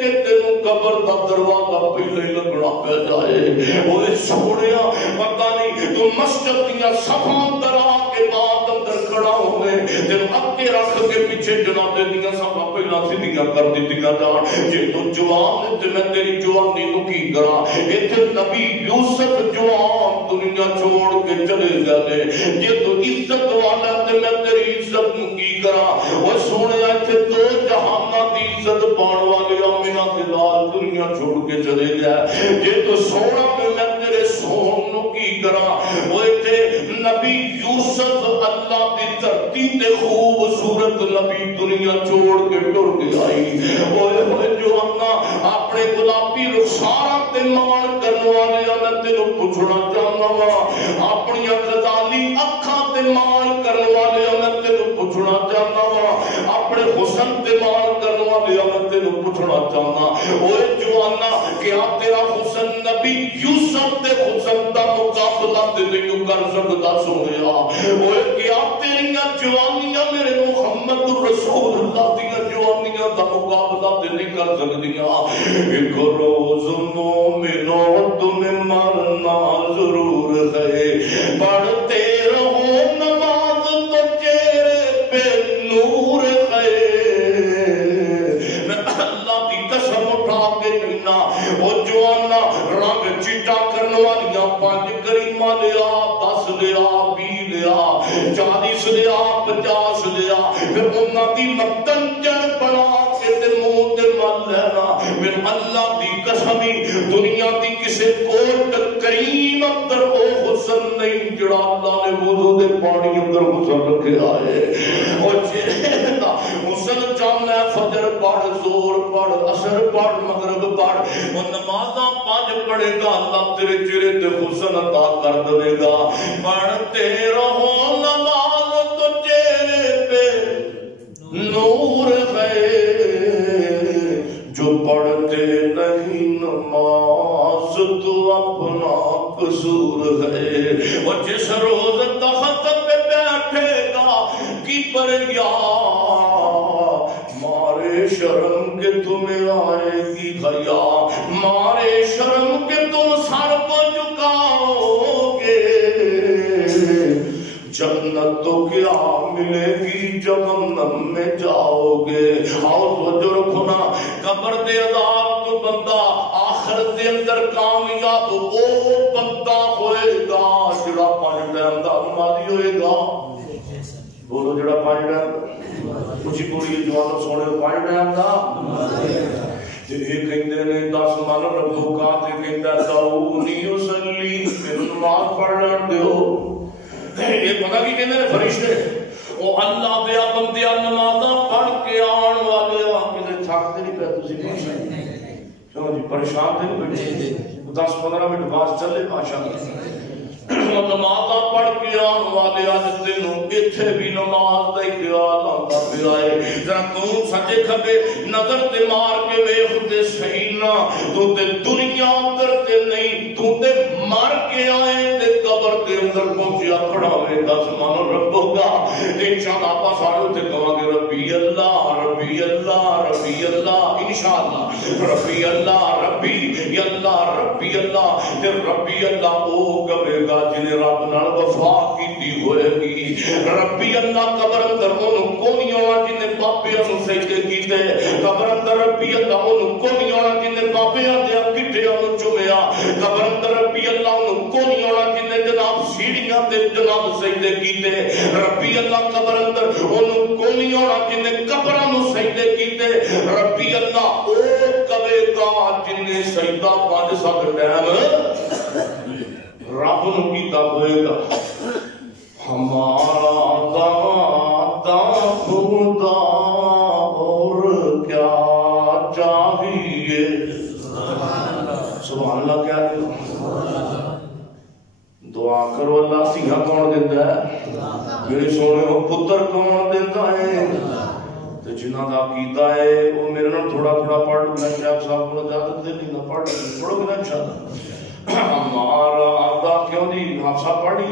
کہ تینوں قبر دا دروازہ پہلے ہی لگنا پہ جائے اوے سونیا پتہ نہیں تو مسجد دیاں صفاں درا کے بعد اندر کھڑا ہوئے جن اگے رکھ کے پیچھے جناب دیاں صفاں پہلا سیدھیاں کر دتیاں جان جے تو جوان تے میں تیری جوانی نو کی کراں ایتھے نبی یوسف جوان دنیا چھوڑ کے چلے گئے جے تو عزت والا تے میں تیری عزت نو کی کراں او سونیا ایتھے دو جہاناں دی عزت پاون والے آمنہ دے لال دنیا چھوڑ کے چلے گئے جے تو سونا میں تیرے سون نو کی کراں او ایتھے نبی یوسف اللہ دی دھرتی تے خوبصورت نبی دنیا چھوڑ کے ٹر کے آئی اوئے ہوئے جو اپنا اپنے گلابی رخساراں تے مان کرن والے میں تینوں پوچھنا چاہنا وا اپنی غزالی اکھاں تے مان کرن والے میں تینوں پوچھنا چاہنا وا اپنے حسن تے مان کرن والے میں تینوں پوچھنا چاہنا اوئے جوانا کیا تیرا حسن نبی یوسف تے حسن دا مقابلہ تے نہیں کر سکدا سونیا اوئے کیا تیریاں جوانیاں میرے محمد رسول اللہ دیاں جوانیاں دا مقابلہ تے نہیں کر سکدیاں ایک روز مومنوں تمہیں مرنا ضرور ہے پڑھتے رہو نماز تو چہرے پہ نور ہے میں اللہ کی قسم اٹھا کے کہنا وہ جوانا رنگ چٹا کرنے والیاں 5 کریمہ لیا 10 لیا 20 لیا 40 لیا 50 لیا پھر انہاں دی مدن جڑ بنا کے تے منہ تے مل لینا میں اللہ دی قسمی دنیا دی کسے کوٹ کریم اندر او حسن نہیں جڑا اللہ نے وضو دے پانی اندر حسن رکھے آئے او جینا حسن چاہنا ہے فجر پڑھ زور پڑھ عصر پڑھ مغرب پڑھ وہ نمازاں 5 پڑھے گا اللہ تیرے چہرے تے حسن عطا کر دے گا پڑھتے رہو نماز تو چہرے پہ نور ہے جو پڑھتے نہیں نماز تو اپنا قصور ہے اور جس روز تخت پہ بیٹھے گا کی پر یا مارے شرم کے تمہیں آئے گی حیا مارے شرم کے تم سر کو جھکاؤ گے جنت تو کیا ملے گی جہنم میں جاؤ گے آؤ توجہ رکھنا قبر دے عذاب تو بندہ آخرت دے اندر کامیاب او بندہ ہوئے گا جڑا 5 ٹائم دا نمازی ہوئے گا بولو جڑا 5 ٹائم کچھ پوری جوانوں سونے 5 ٹائم دا جی کہندے نے 10 من ربو کا تے کہندا دعونی اصلی پھر نماز پڑھن دیو یہ پتہ کی کہندے نے فرشتے او اللہ دے بندیاں نمازاں پڑھ کے آن والے کتے تھک تے نہیں پے تسی نہیں چلو جی پریشان تے نہیں بیٹھے 10-15 منٹ بعد چلے ماشاءاللہ نمازاں پڑھ کے آن والے اج تینوں ایتھے بھی نماز دا خیال آندا پیا ہے ذرا تو سجے کھبے نظر تے مار کے ویکھ تے صحیح نہ تو تے دنیا اندر تے نہیں تو تے مر کے آئے تے قبر دے اندر پہنچیا کھڑا ہوئے 10 من رب ہوگا انشاءاللہ آپا سارے تے کہاں گے ربی اللہ ربی اللہ ربی اللہ انشاءاللہ ربی اللہ ربی اللہ ربی اللہ تے ربی اللہ او کہے گا جنہیں رب نال وفا کیتی ہوئے گی ربی اللہ قبر اندر انہوں کو نہیں ہونا جنہیں باپیاں نو سجدے کیتے قبر اندر ربی اللہ انہوں کو نہیں ہونا جنہیں باپیاں دیا کٹھیاں نو چومیا قبر اندر ربی اللہ انہوں کو نہیں ہونا جنہیں جناب سیڑھیاں دے جناب سجدے کیتے ربی اللہ قبر اندر انہوں کو نہیں ہونا جنہیں قبراں نو سجدے کیتے ربی اللہ او کہے گا جنہیں سجدہ 5-7 ٹائم رب نو کیتا ہوئے گا ہمارا دادا خدا اور کیا چاہیے سبحان اللہ کیا دعا کرو اللہ سیاں کون دیتا ہے میرے سونے ہو پتر کون دیتا ہے تو جنہ دا کیتا ہے وہ میرے نال تھوڑا تھوڑا پڑھ میں شاہ صاحب کو اجازت دے نہیں نہ پڑھ پڑھو گے نا انشاءاللہ ہمارا آدھا کیوں دی حافظہ پڑھی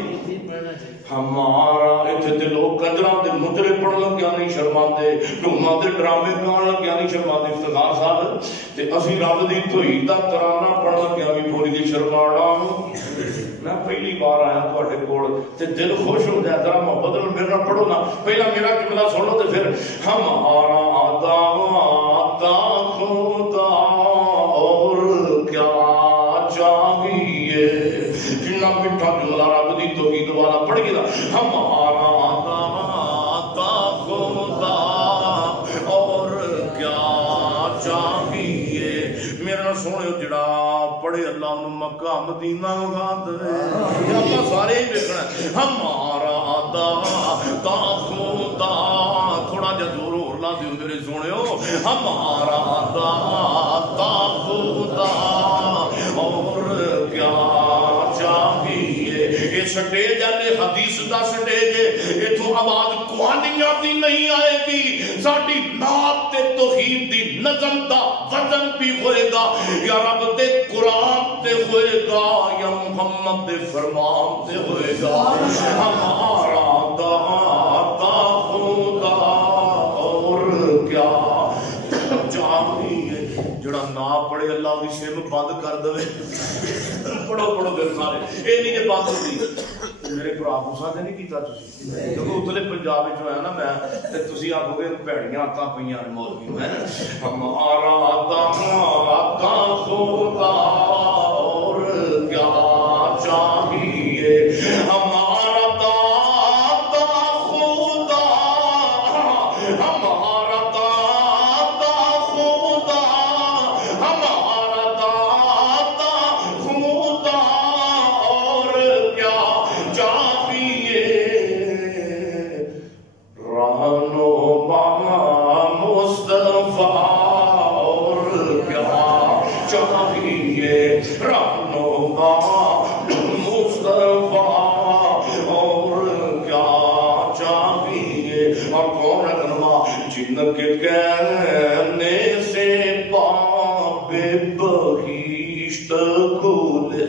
ہمارا اتنے تے لوگ قدراں دے مجرے پڑھ لگیا نہیں شرماندے، ڈھوماں دے ڈرامے گان لگیا نہیں شرماندے افتخار صاحب، تے اسی رب دی توحید دا ترانہ پڑھ لگیا بھی بولی دی شرمانا۔ میں پہلی بار آیا تواڈے کول تے دل خوش ہو جائے، ذرا محبت نال میرے نال پڑھو نا، پہلا میرا جملہ سن لو تے پھر ہمارا دعویٰ خدا اور کیا چاہیے، جنہ میٹھا جملہ رب دی توحید والا پڑھیے نا، ہمارا دعویٰ خدا اور کیا چاہیے۔ میرا سونے جڑا پڑھے اللہ انہوں مکہ مدینہ اگا دے، آپ سارے ہی دیکھنا ہمارا دعویٰ خدا، تھوڑا جا زور اور لا دیو میرے سونے ہو، ہمارا دعویٰ خدا اور کیا چاہیے۔ یہ سٹیج ہے حدیث دا سٹیج ہے، یہ تو آواز قوانیاں دی نہیں آئے گی، ساڑی نات تے توحید دی نظم دا وزن بھی ہوئے گا، یا رب دے قرآن تے ہوئے گا، یا محمد دے فرمان تے ہوئے گا۔ ہمارا دعویٰ خدا اور کیا چاہیے۔ جڑا نہ پڑھے اللہ دی سم بند کر دے، پڑھو پڑھو دل سارے، اے نہیں کہ بند ہوتی۔ میرے بھرا گسا تے نہیں کیتا تسی، جب اتلے پنجاب وچ ہویا نا میں تے تسی آکھو گے بھڑیاں آتاں پیاں مولوی میں۔ ہمارا دعویٰ خدا اور کیا چاہیے، ہمارا دعویٰ خدا، ہمارا دعویٰ خدا، ہمارا دعویٰ خدا اور کیا چاہیے۔ رہنما مصطفیٰ اور کیا چاہیے، رہنما مصطفیٰ اور کیا چاہیے۔ اور کون رہنما؟ جن کے کہنے سے باب بہشت کھولے۔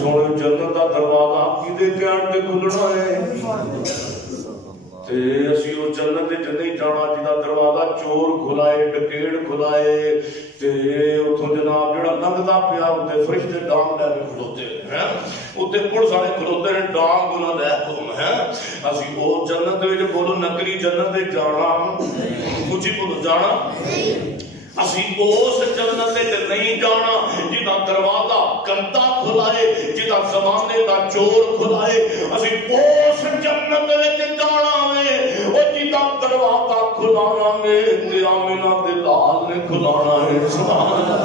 سونے جنت دا دروازہ کدے کہن تے کھلنا ہے، تے اسی او جنت تے نہیں جانا جدا دروازہ چور کھلائے، ڈکیڑ کھلائے، تے اتھوں جناب جڑا لنگدا پیا اوتے فرشتے ڈانگ لے کے کھلوتے ہیں، اوتے پولیس والے کھلوتے ہیں ڈانگ انہاں دے حکم ہے۔ اسی او جنت وچ بولو نکلی جنت تے جانا، اونچی بولو جانا، اسی اس جنت تے نہیں جانا جدا دروازہ گندا کھلائے، جدا زمانے دا چور کھلائے، اسی اس جنت وچ جانا ہے او جدا دروازہ کھلانا ہے تے آمنہ دے لال نے کھلانا ہے۔ سبحان اللہ،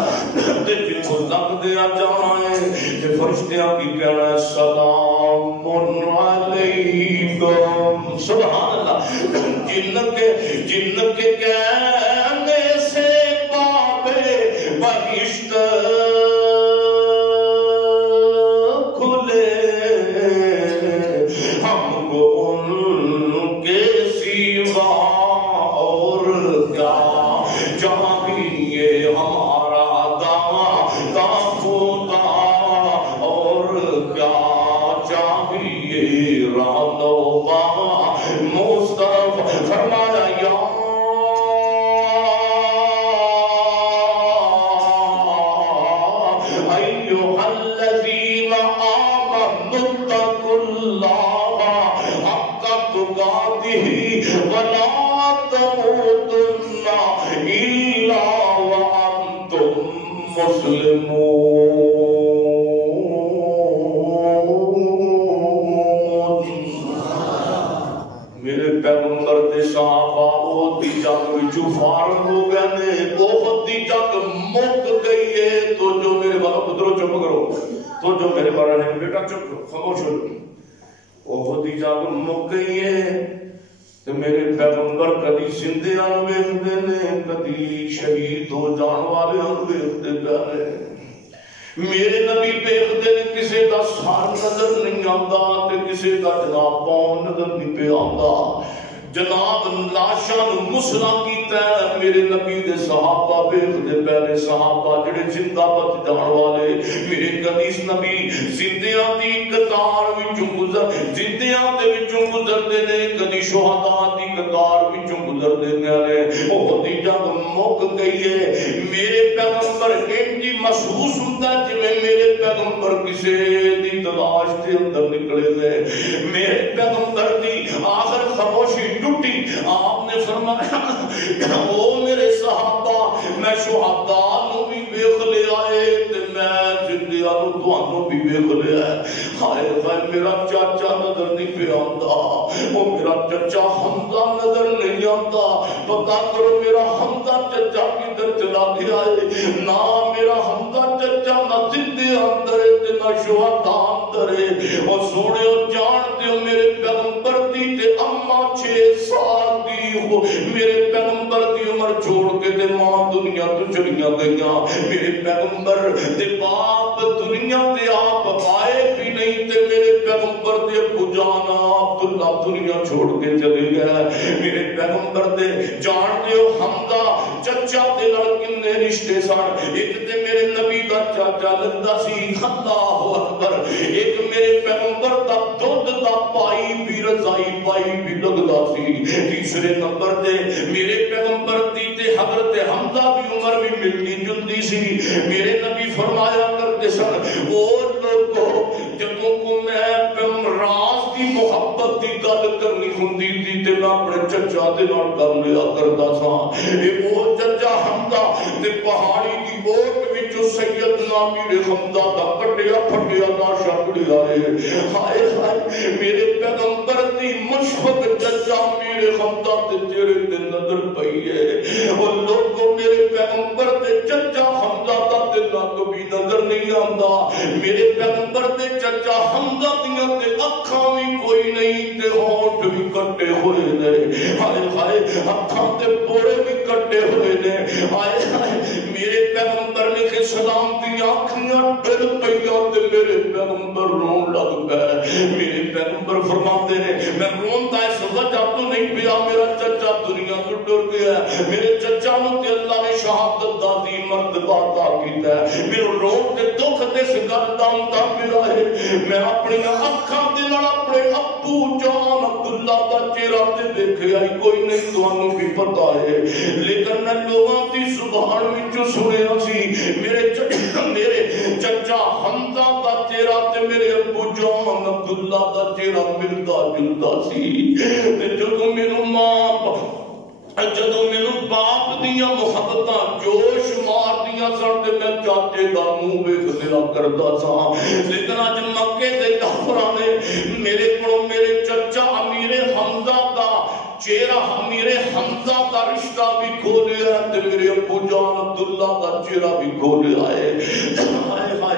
تے جتھوں لنگ دیا جانا ہے تے فرشتیاں کی کہنا ہے سلام علیکم۔ سبحان اللہ، جن کے کہنے سے بہشت کھلے، ہم کو ان کے سوا اور کیا چاہیے۔ ہمارا دعویٰ خدا اور کیا چاہیے، رہنما مصطفیٰ فرمایا یا ولا تموتن الا وانتم مسلمون۔ میرے پیغمبر دے صحابہ بہت دی جنگ وچوں فارغ ہو گئے نے، بہت دی جنگ مک گئی ہے۔ تو جو میرے بابا پترو چپ کرو، تو جو میرے بارے نے بیٹا چپ کرو، خاموش ہو جاؤ، بہت دی جنگ مک گئی ہے۔ تو میرے پیغمبر کدی زندے آن ویکھدے نے، کدی شہید ہو جان والے آن ویکھدے پے نے۔ میرے نبی ویکھدے نے کسے دا سر نظر نہیں آندا تے کسے دا جناب پاؤں نظر نہیں پہ آندا۔ جناب لاشاں نو مسلا کیتا ہے میرے نبی دے صحابہ ویکھدے پہلے صحابہ جڑے زندہ بچ جان والے میرے حدیث نبی زندیاں دی قطار وچوں زندیاں دے وچوں گزردے نے کدی شہداء دی قطار وچوں گزردے نے او دی جنگ مک گئی ہے میرے پیغمبر انجی محسوس ہوندا جویں میرے پیغمبر کسے دی تلاش دے اندر نکلے نے میرے پیغمبر دی آخر خاموشی ٹوٹی آپ نے فرمایا او میرے صحابہ میں شہداء نو بھی ویکھ لیا ہے تے میں زندیاں نو تانوں بھی ویکھ لیا ہے ہائے ہائے میرا چاچا نظر نہیں پہ آندا او میرا چچا حمزہ نظر نہیں آندا پتہ کرو میرا حمزہ چچا کدھر چلا گیا ہے نہ میرا حمزہ چچا نہ زندے اندر ہے نہ شہداء اندر ہے او سونے جان دیو میرے پیغمبر دی تے اما 6 سال دی ہو میرے پیغمبر دی عمر چھوڑ کے تے ماں دنیا تو چلیاں گئیاں میرے پیغمبر دے باپ دنیا تے آپ آئے بھی نہیں تے میرے پیغمبر دے ابو جان عبداللہ دنیا چھوڑ کے چلے گئے میرے پیغمبر دے جان دیو حمزہ چچا دے نال کنے رشتے سن ایک تے میرے نبی دا چاچا لگدا سی اللہ اکبر ایک میرے پیغمبر دا دودھ دا پائی بھی رضائی پائی بھی لگدا سی تیسرے نمبر تے میرے پیغمبر دی تے حضرت حمزہ دی عمر بھی ملتی جلدی سی میرے نبی فرمایا کرتے سن او لوگوں جدوں کو میں راز دی محبت دی گل کرنی ہوندی تھی تے میں اپنے چچا دے نال کر لیا کردا سا اے او چچا حمزہ تے پہاڑی دی اوٹ وچوں سیدنا میرے حمزہ دا کٹیا پھٹیا لاشا پڑیا ہے ہائے ہائے میرے پیغمبر دی مشفق چچا میرے حمزہ تے چہرے تے نظر پئی ہے او لوگوں میرے پیغمبر دے چچا حمزہ دا تے نک بھی نظر نہیں آندا میرے پیغمبر دے چچا حمزہ دیاں تے اکھاں بھی کوئی نہیں تے ہونٹ بھی کٹے ہوئے نے ہائے ہائے اکھاں تے پوڑے بھی کٹے ہوئے نے ہائے ہائے میرے پیغمبر نے کہ سلام دی آنکھیاں ڈر پئیاں تے میرے پیغمبر رون لگ پئے میرے پیغمبر فرماتے ہیں میں روندا اس وجہ تو نہیں پیا میرا چچا دنیا تو ڈر گیا میرے چچا نو تے اللہ نے شہادت دا دی مرتبہ عطا کیتا ہے میرے رون تے دکھ تے گل دا ہوندا پیا ہے میں اپنی اکھاں دے نال اپنے ابو جان عبداللہ دا چہرہ تے دیکھیا ہی کوئی نہیں تانوں بھی پتہ ہے لیکن میں لوگاں دی زبان وچوں سنیا سی میرے چچا حمزہ دا چہرہ تے میرے ابو جان عبداللہ دا چہرہ ملدا جلدا سی تے جدوں مینوں ماں جدوں مینوں باپ دیاں محبتاں جوش مار دیاں سن تے میں چاچے دا منہ ویکھ لیا کردا سا لیکن اج مکے دے کافراں نے میرے کولوں میرے چچا امیر حمزہ دا چہرہ امیر حمزہ دا رشتہ بھی کھولیا ہے تے میرے ابو جان عبداللہ دا چہرہ بھی کھولیا ہے ہائے ہائے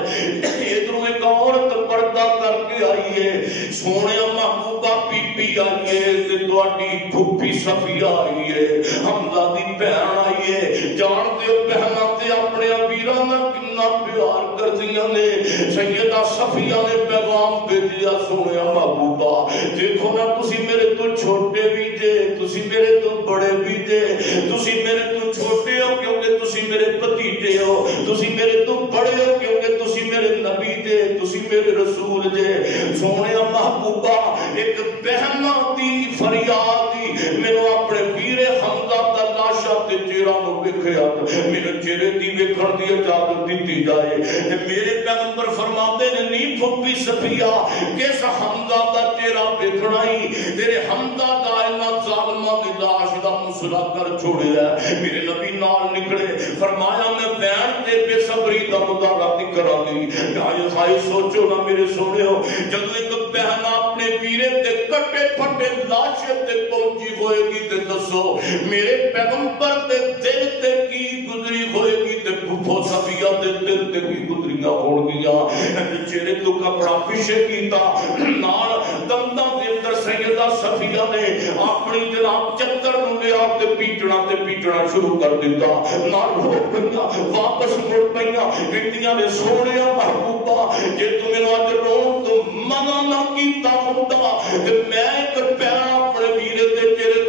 ادھروں ایک عورت پردہ کر کے آئی ہے سونے محبوبہ بی بی آئی ہے تے تہاڈی پھپھی صفیہ آئی ہے حمزہ دی بہن آئی ہے جان دیو بہناں تے اپنے ویراں نال کتنا پیار کردیاں نے سیدہ صفیہ نے پیغام بھیجیا سونے محبوبہ دیکھو نا تسی میرے تو چھوٹے بھی جے تسی میرے تو بڑے بھی جے تسی میرے تو چھوٹے ہو کیونکہ تسی میرے بھتیجے ہو تسی میرے تو بڑے ہو کیونکہ تسی میرے نبی جے تسی میرے رسول جے سونے محبوبہ ایک بہنا دی فریاد دی مینوں اپنے ویر حمزہ دا لاشا تے چہرہ نو ویکھیا میرے چہرے دی ویکھن دی اجازت دتی جائے میرے پیغمبر فرماتے نے نہیں پھپھی صفیہ کس حمزہ دا چہرہ ویکھنا ہی تیرے حمزہ دا انہاں ظالماں دی لاش دا مسلا کر چھوڑیا میرے نبی نال نکلے فرمایا میں بیان تے بے صبری دا مظاہرہ نہیں کراں گی ہائے سوچو نا میرے سونےو جدوں ایک بہن اپنے ویرے تے کٹے پھٹے لاش تے پہنچی ہوئے گی تے دسو میرے پیغمبر دے دل تے کی گزری ہوئے گی تے پھپھو صفیہ دے دل تے کی گزریاں ہون گیاں چہرے تو کپڑا پیچھے کیتا نال دنداں دے اندر سیدہ صفیہ نے اپنی جناب چتر نو لیا تے پیٹنا شروع کر دیتا نال ہو پئیاں واپس مڑ پئیاں کہندیاں نے سونیا محبوبہ جے تو مینوں اج رون تو منع نہ کیتا ہوندا تے میں ایک پیرا اپنے ویرے دے چہرے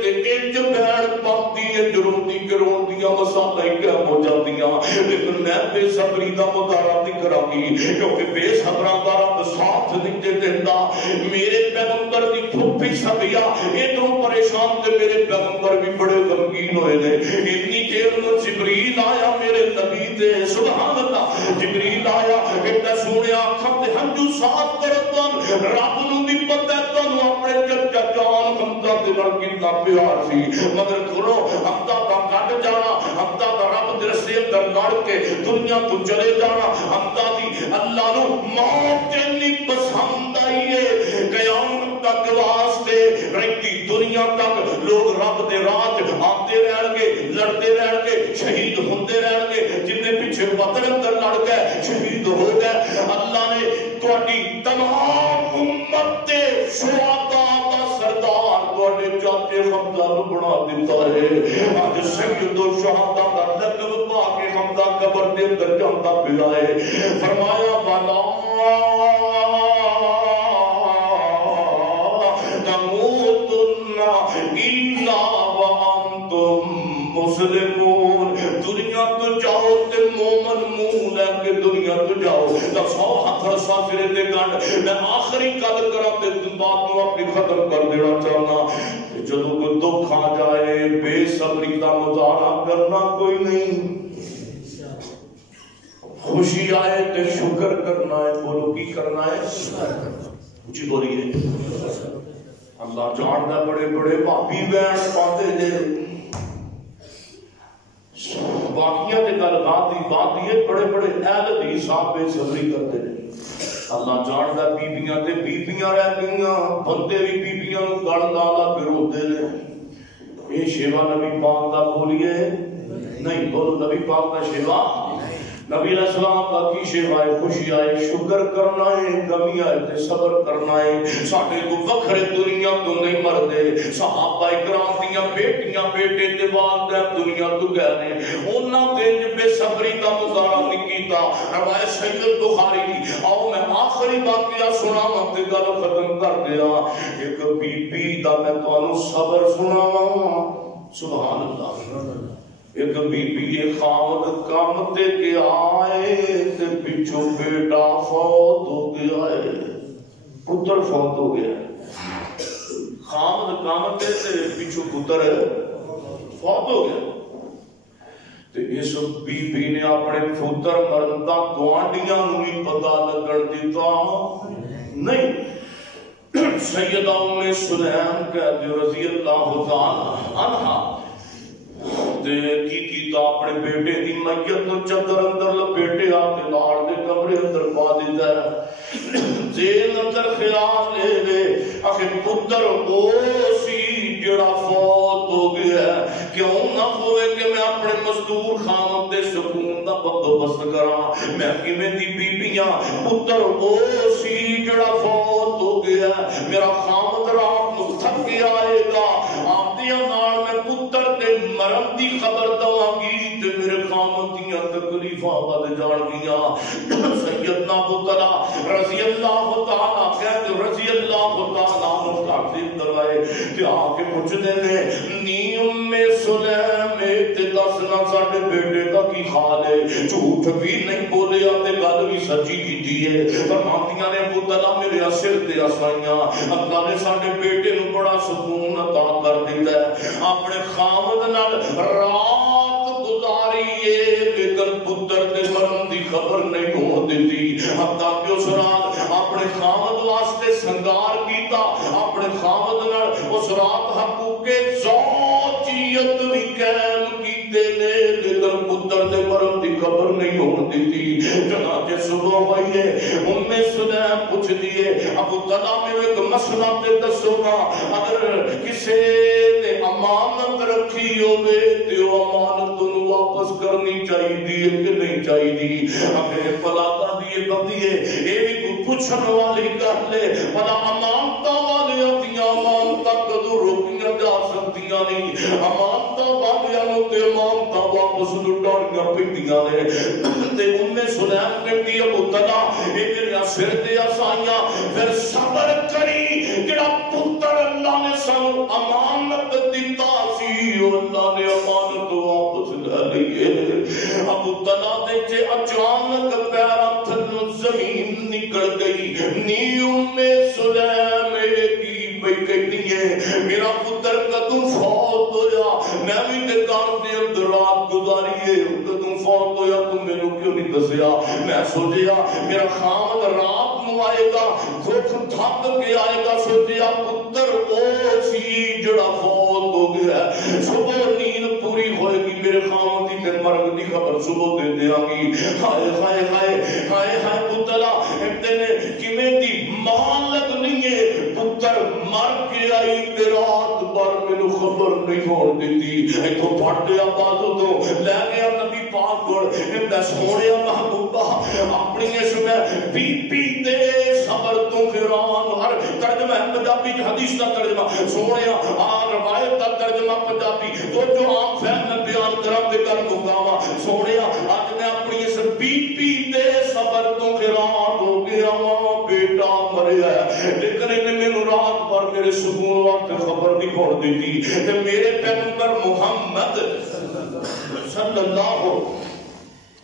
دنیا مسالہ ہی قائم ہو جاندیاں لیکن میں بے صبری دا مظاہرہ نہیں کراں گی کیونکہ بے صبراں دا رب ساتھ نہیں دیندا میرے پیغمبر دی پھپھی سبیا ادھروں پریشان تے میرے پیغمبر بھی بڑے غمگین ہوئے نے اتنی دیر میں جبریل آیا میرے نبی دے سبحان اللہ جبریل آیا کہ سونیا اکھاں تے ہنجو صاف کرتن رب نوں بھی پتہ ہے تانوں اپنے چچا جان حمزہ دے نال کتنا پیار سی مگر کھلو حمزہ دا کٹ جانا حمزہ دا رب دے رستے اندر لڑ کے دنیا تو چلے جانا حمزہ دی اللہ نو موت جنی پسند آئی ہے قیامت تک واسطے رہتی دنیا تک لوگ رب دے راہ آتے رہن گے لڑتے رہن گے شہید ہوتے رہن گے جن نے پیچھے وطن اندر لڑ گئے شہید ہو گئے اللہ نے تہاڈی تمام امت دے شہداء دا سردار تہاڈے چاچے حمزہ نو بنا دیتا ہے اج سید الشہداء دا لقب پا کے حمزہ قبر دے اندر جاندا پیا ہے فرمایا والا تموتن الا وانتم مسلمون دنیا تو جاؤ تے مومن منہ لے کے دنیا تو جاؤ تا سو ہاتھ رسا سرے تے گنڈ میں آخری گل کراں تے بات نو اپنی ختم کر دینا چاہنا جدوں کوئی دکھ آ جائے بے صبری دا مظاہرہ کرنا کوئی نہیں خوشی آئے تے شکر کرنا ہے بولو کی کرنا ہے جی بولیے اللہ جاندا بڑے بڑے بھابی بہن پاتے جے واقعہ تے گل بات یہ بڑے بڑے اہل حدیث صاحب بے صبری کرتے ہیں اللہ جاندا بیبیاں تے بیبیاں رہ گئیاں بندے بھی بیبیاں نوں گل لا لا پھروندے نے یہ شیوا نبی پاک دا بولیے نہیں بولو نبی پاک دا شیوا نبی علیہ السلام کا کی شیوا ہے خوشی آئے شکر کرنا ہے غمی آئے تے صبر کرنا ہے ساڈے کو وکھرے دنیا تو نہیں مردے صحابہ کرام دیاں بیٹیاں بیٹے تے والدین دنیا تو گئے نے انہاں تے بے صبری دا مظاہرہ نہیں کیتا روایت سید بخاری دی آؤ میں آخری واقعہ سناواں تے گل ختم کر دیا ایک بی بی دا میں تانوں صبر سناواں سبحان اللہ ایک بی بی خامد کام تے کے آئے تے پچھو بیٹا فوت ہو گیا ہے پتر فوت ہو گیا ہے خامد کام تے پچھو پتر فوت ہو گیا تے اس بی بی نے اپنے پتر مرن دا گوانڈیاں نوں نہیں پتہ لگن دیتا نہیں سیدہ ام سلیم کہتے رضی اللہ تعالی عنہا کی کیتا اپنے بیٹے دی میت نو چادر اندر لپیٹے آتے لاڑ دے کمرے اندر پا دیتا ہے ذہن اندر خیال لے لے آخر پتر او سی جڑا فوت ہو گیا ہے کیوں نہ ہوئے کہ میں اپنے مزدور خامد دے سکون دا بندوبست کراں میں کیویں دی بیبیاں پتر او سی جڑا فوت ہو گیا ہے میرا خامد رات نو تھک کے آئے گا آندیاں نال میں پتر دے مرم دی خبر دواں گی تے میرے خامد دیاں تکلیفاں ود جان گیاں سیدنا ابو طلحہ رضی اللہ تعالی کہتے رضی اللہ تعالی عنہ کا ذکر ہے کہ آ کے پوچھدے نے نی ام سلیم تے دسنا ساڈے بیٹے دا کی حال ہے جھوٹ بھی نہیں بولیا تے گل بھی سچی کیتی ہے فرماندیاں نے ابو طلحہ میرے سر تے اسائیاں اللہ نے ساڈے بیٹے نوں بڑا سکون عطا کر دتا ہے اپنے خامد نال رات گزاری ہے لیکن پتر دے مرن دی خبر نہیں ہون دیتی حتیٰ کہ اس رات اپنے خامد واسطے سنگار کیتا اپنے خامد نال اس رات حقوق زوجیت بھی قائم کیتے نے لیکن پتر دے مرن دی خبر نہیں ہون دیتی چنانچہ صبح ہوئی ہے ام سلیم پوچھ دیے ابو طلحہ میرے ایک مسئلہ تے دسو نا اگر کسے نے امانت رکھی ہوئے تے وہ امانت نوں واپس کرنی چاہیے کہ نہیں چاہیے اگر پلاتا دیے بندیے اے بھی کوئی پوچھن والی گل ہے بھلا امانتاں والے دیاں امانتاں کدوں روکیاں جا سکتیاں نہیں امانتاں والیاں نوں تے امانتاں واپس لٹانیاں پیندیاں نے تے ام سلیم کہندی ابو طلحہ اے میرے سر تے اسائیاں پھر صبر کری جڑا پتر اللہ نے سانوں امانت دتا سی اللہ نے امانت واپس لے گئی ہے۔ ابو طلحہ دے اچانک پیراں تھلوں زمین نکل گئی، نیو میں سلیم کی بھئی کہتی ہے میرا پتر کدوں فوت ہویا، میں بھی تے گھر دے اندر رات گزاری ہے، کدوں فوت ہویا تو میرے کیوں نہیں دسیا؟ میں سوچیا میرا خامد رات نو آئے گا، دکھ تھک کے آئے گا، سوچیا پتر او سی جڑا فوت ہو گیا، صبح نیند پوری ہوئے گی، میرے خامد دی مرگ دی خبر صبح دے دیا گی۔ ہائے ہائے ہائے ہائے ہائے پتلا اتنے کیویں دی ماں لگنی ہے، پتر مر کے آئی تے رات بھر مینوں خبر نہیں ہون دیتی، ایتھوں پھٹیا بازو تو لے گیا نبی پاک کول، اے سونیا محبوبہ اپنی اس میں بی بی دے صبر تو حیران، ہر ترجمہ پنجابی حدیث کا ترجمہ سونیا آ روایت کا ترجمہ پنجابی تو جو عام فہم میں بیان کرم دے کر مقامہ سونیا آج میں اپنی اس بی بی دے صبر تو حیران ہو گیا، بیٹا مریا ہے لیکن انہیں میں رات پر میرے سکون وقت خبر نہیں پڑ دیتی، کہ میرے پیغمبر محمد صلی اللہ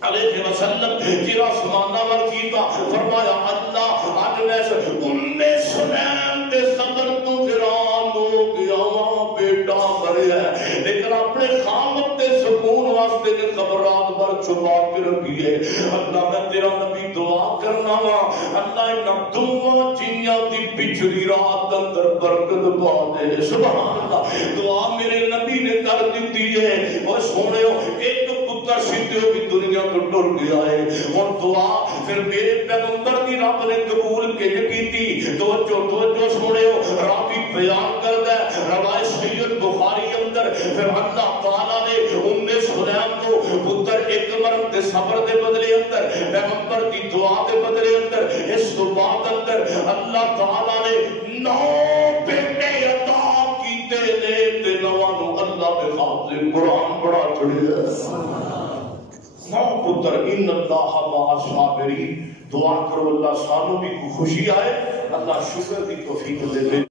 علیہ وسلم کی رسمانہ ورکیتا فرمایا اللہ آج میں سلیم دے صبر تو حیران ہو گیا، بیٹا مریا ہے لیکن اپنے خامد دے سکون واسطے کے خبر رات بھر چھپا کے رکھی ہے۔ اللہ میں تیرا نبی دعا کرنا وا، اللہ انہاں دعا جنیاں دی پچھلی رات اندر برکت پا دے، سبحان اللہ۔ دعا میرے نبی نے کر دیتی ہے، اور سونے ایک پتر سیدھے بھی دنیا تو ٹر گیا ہے، اور دعا پھر میرے پیغمبر دی رب نے قبول کی تھی۔ توجہ سونے راوی بیان کرتا ہے روایت صحیح بخاری اندر، پھر اللہ تعالیٰ نے ام سلیم کو پتر ایک مرد دے صبر دے بدلے اندر، پیغمبر دی دعا دے بدلے اندر، اس تو بعد اندر اللہ تعالیٰ نے 9 بیٹے عطا کیتے نے، تے نوانو اللہ دے خاطر قرآن پڑھا چھڑیا۔ 9 پتر، ان اللہ مع الصابرین، دعا کرو اللہ سانو بھی خوشی آئے، اللہ شکر دی توفیق دے دے۔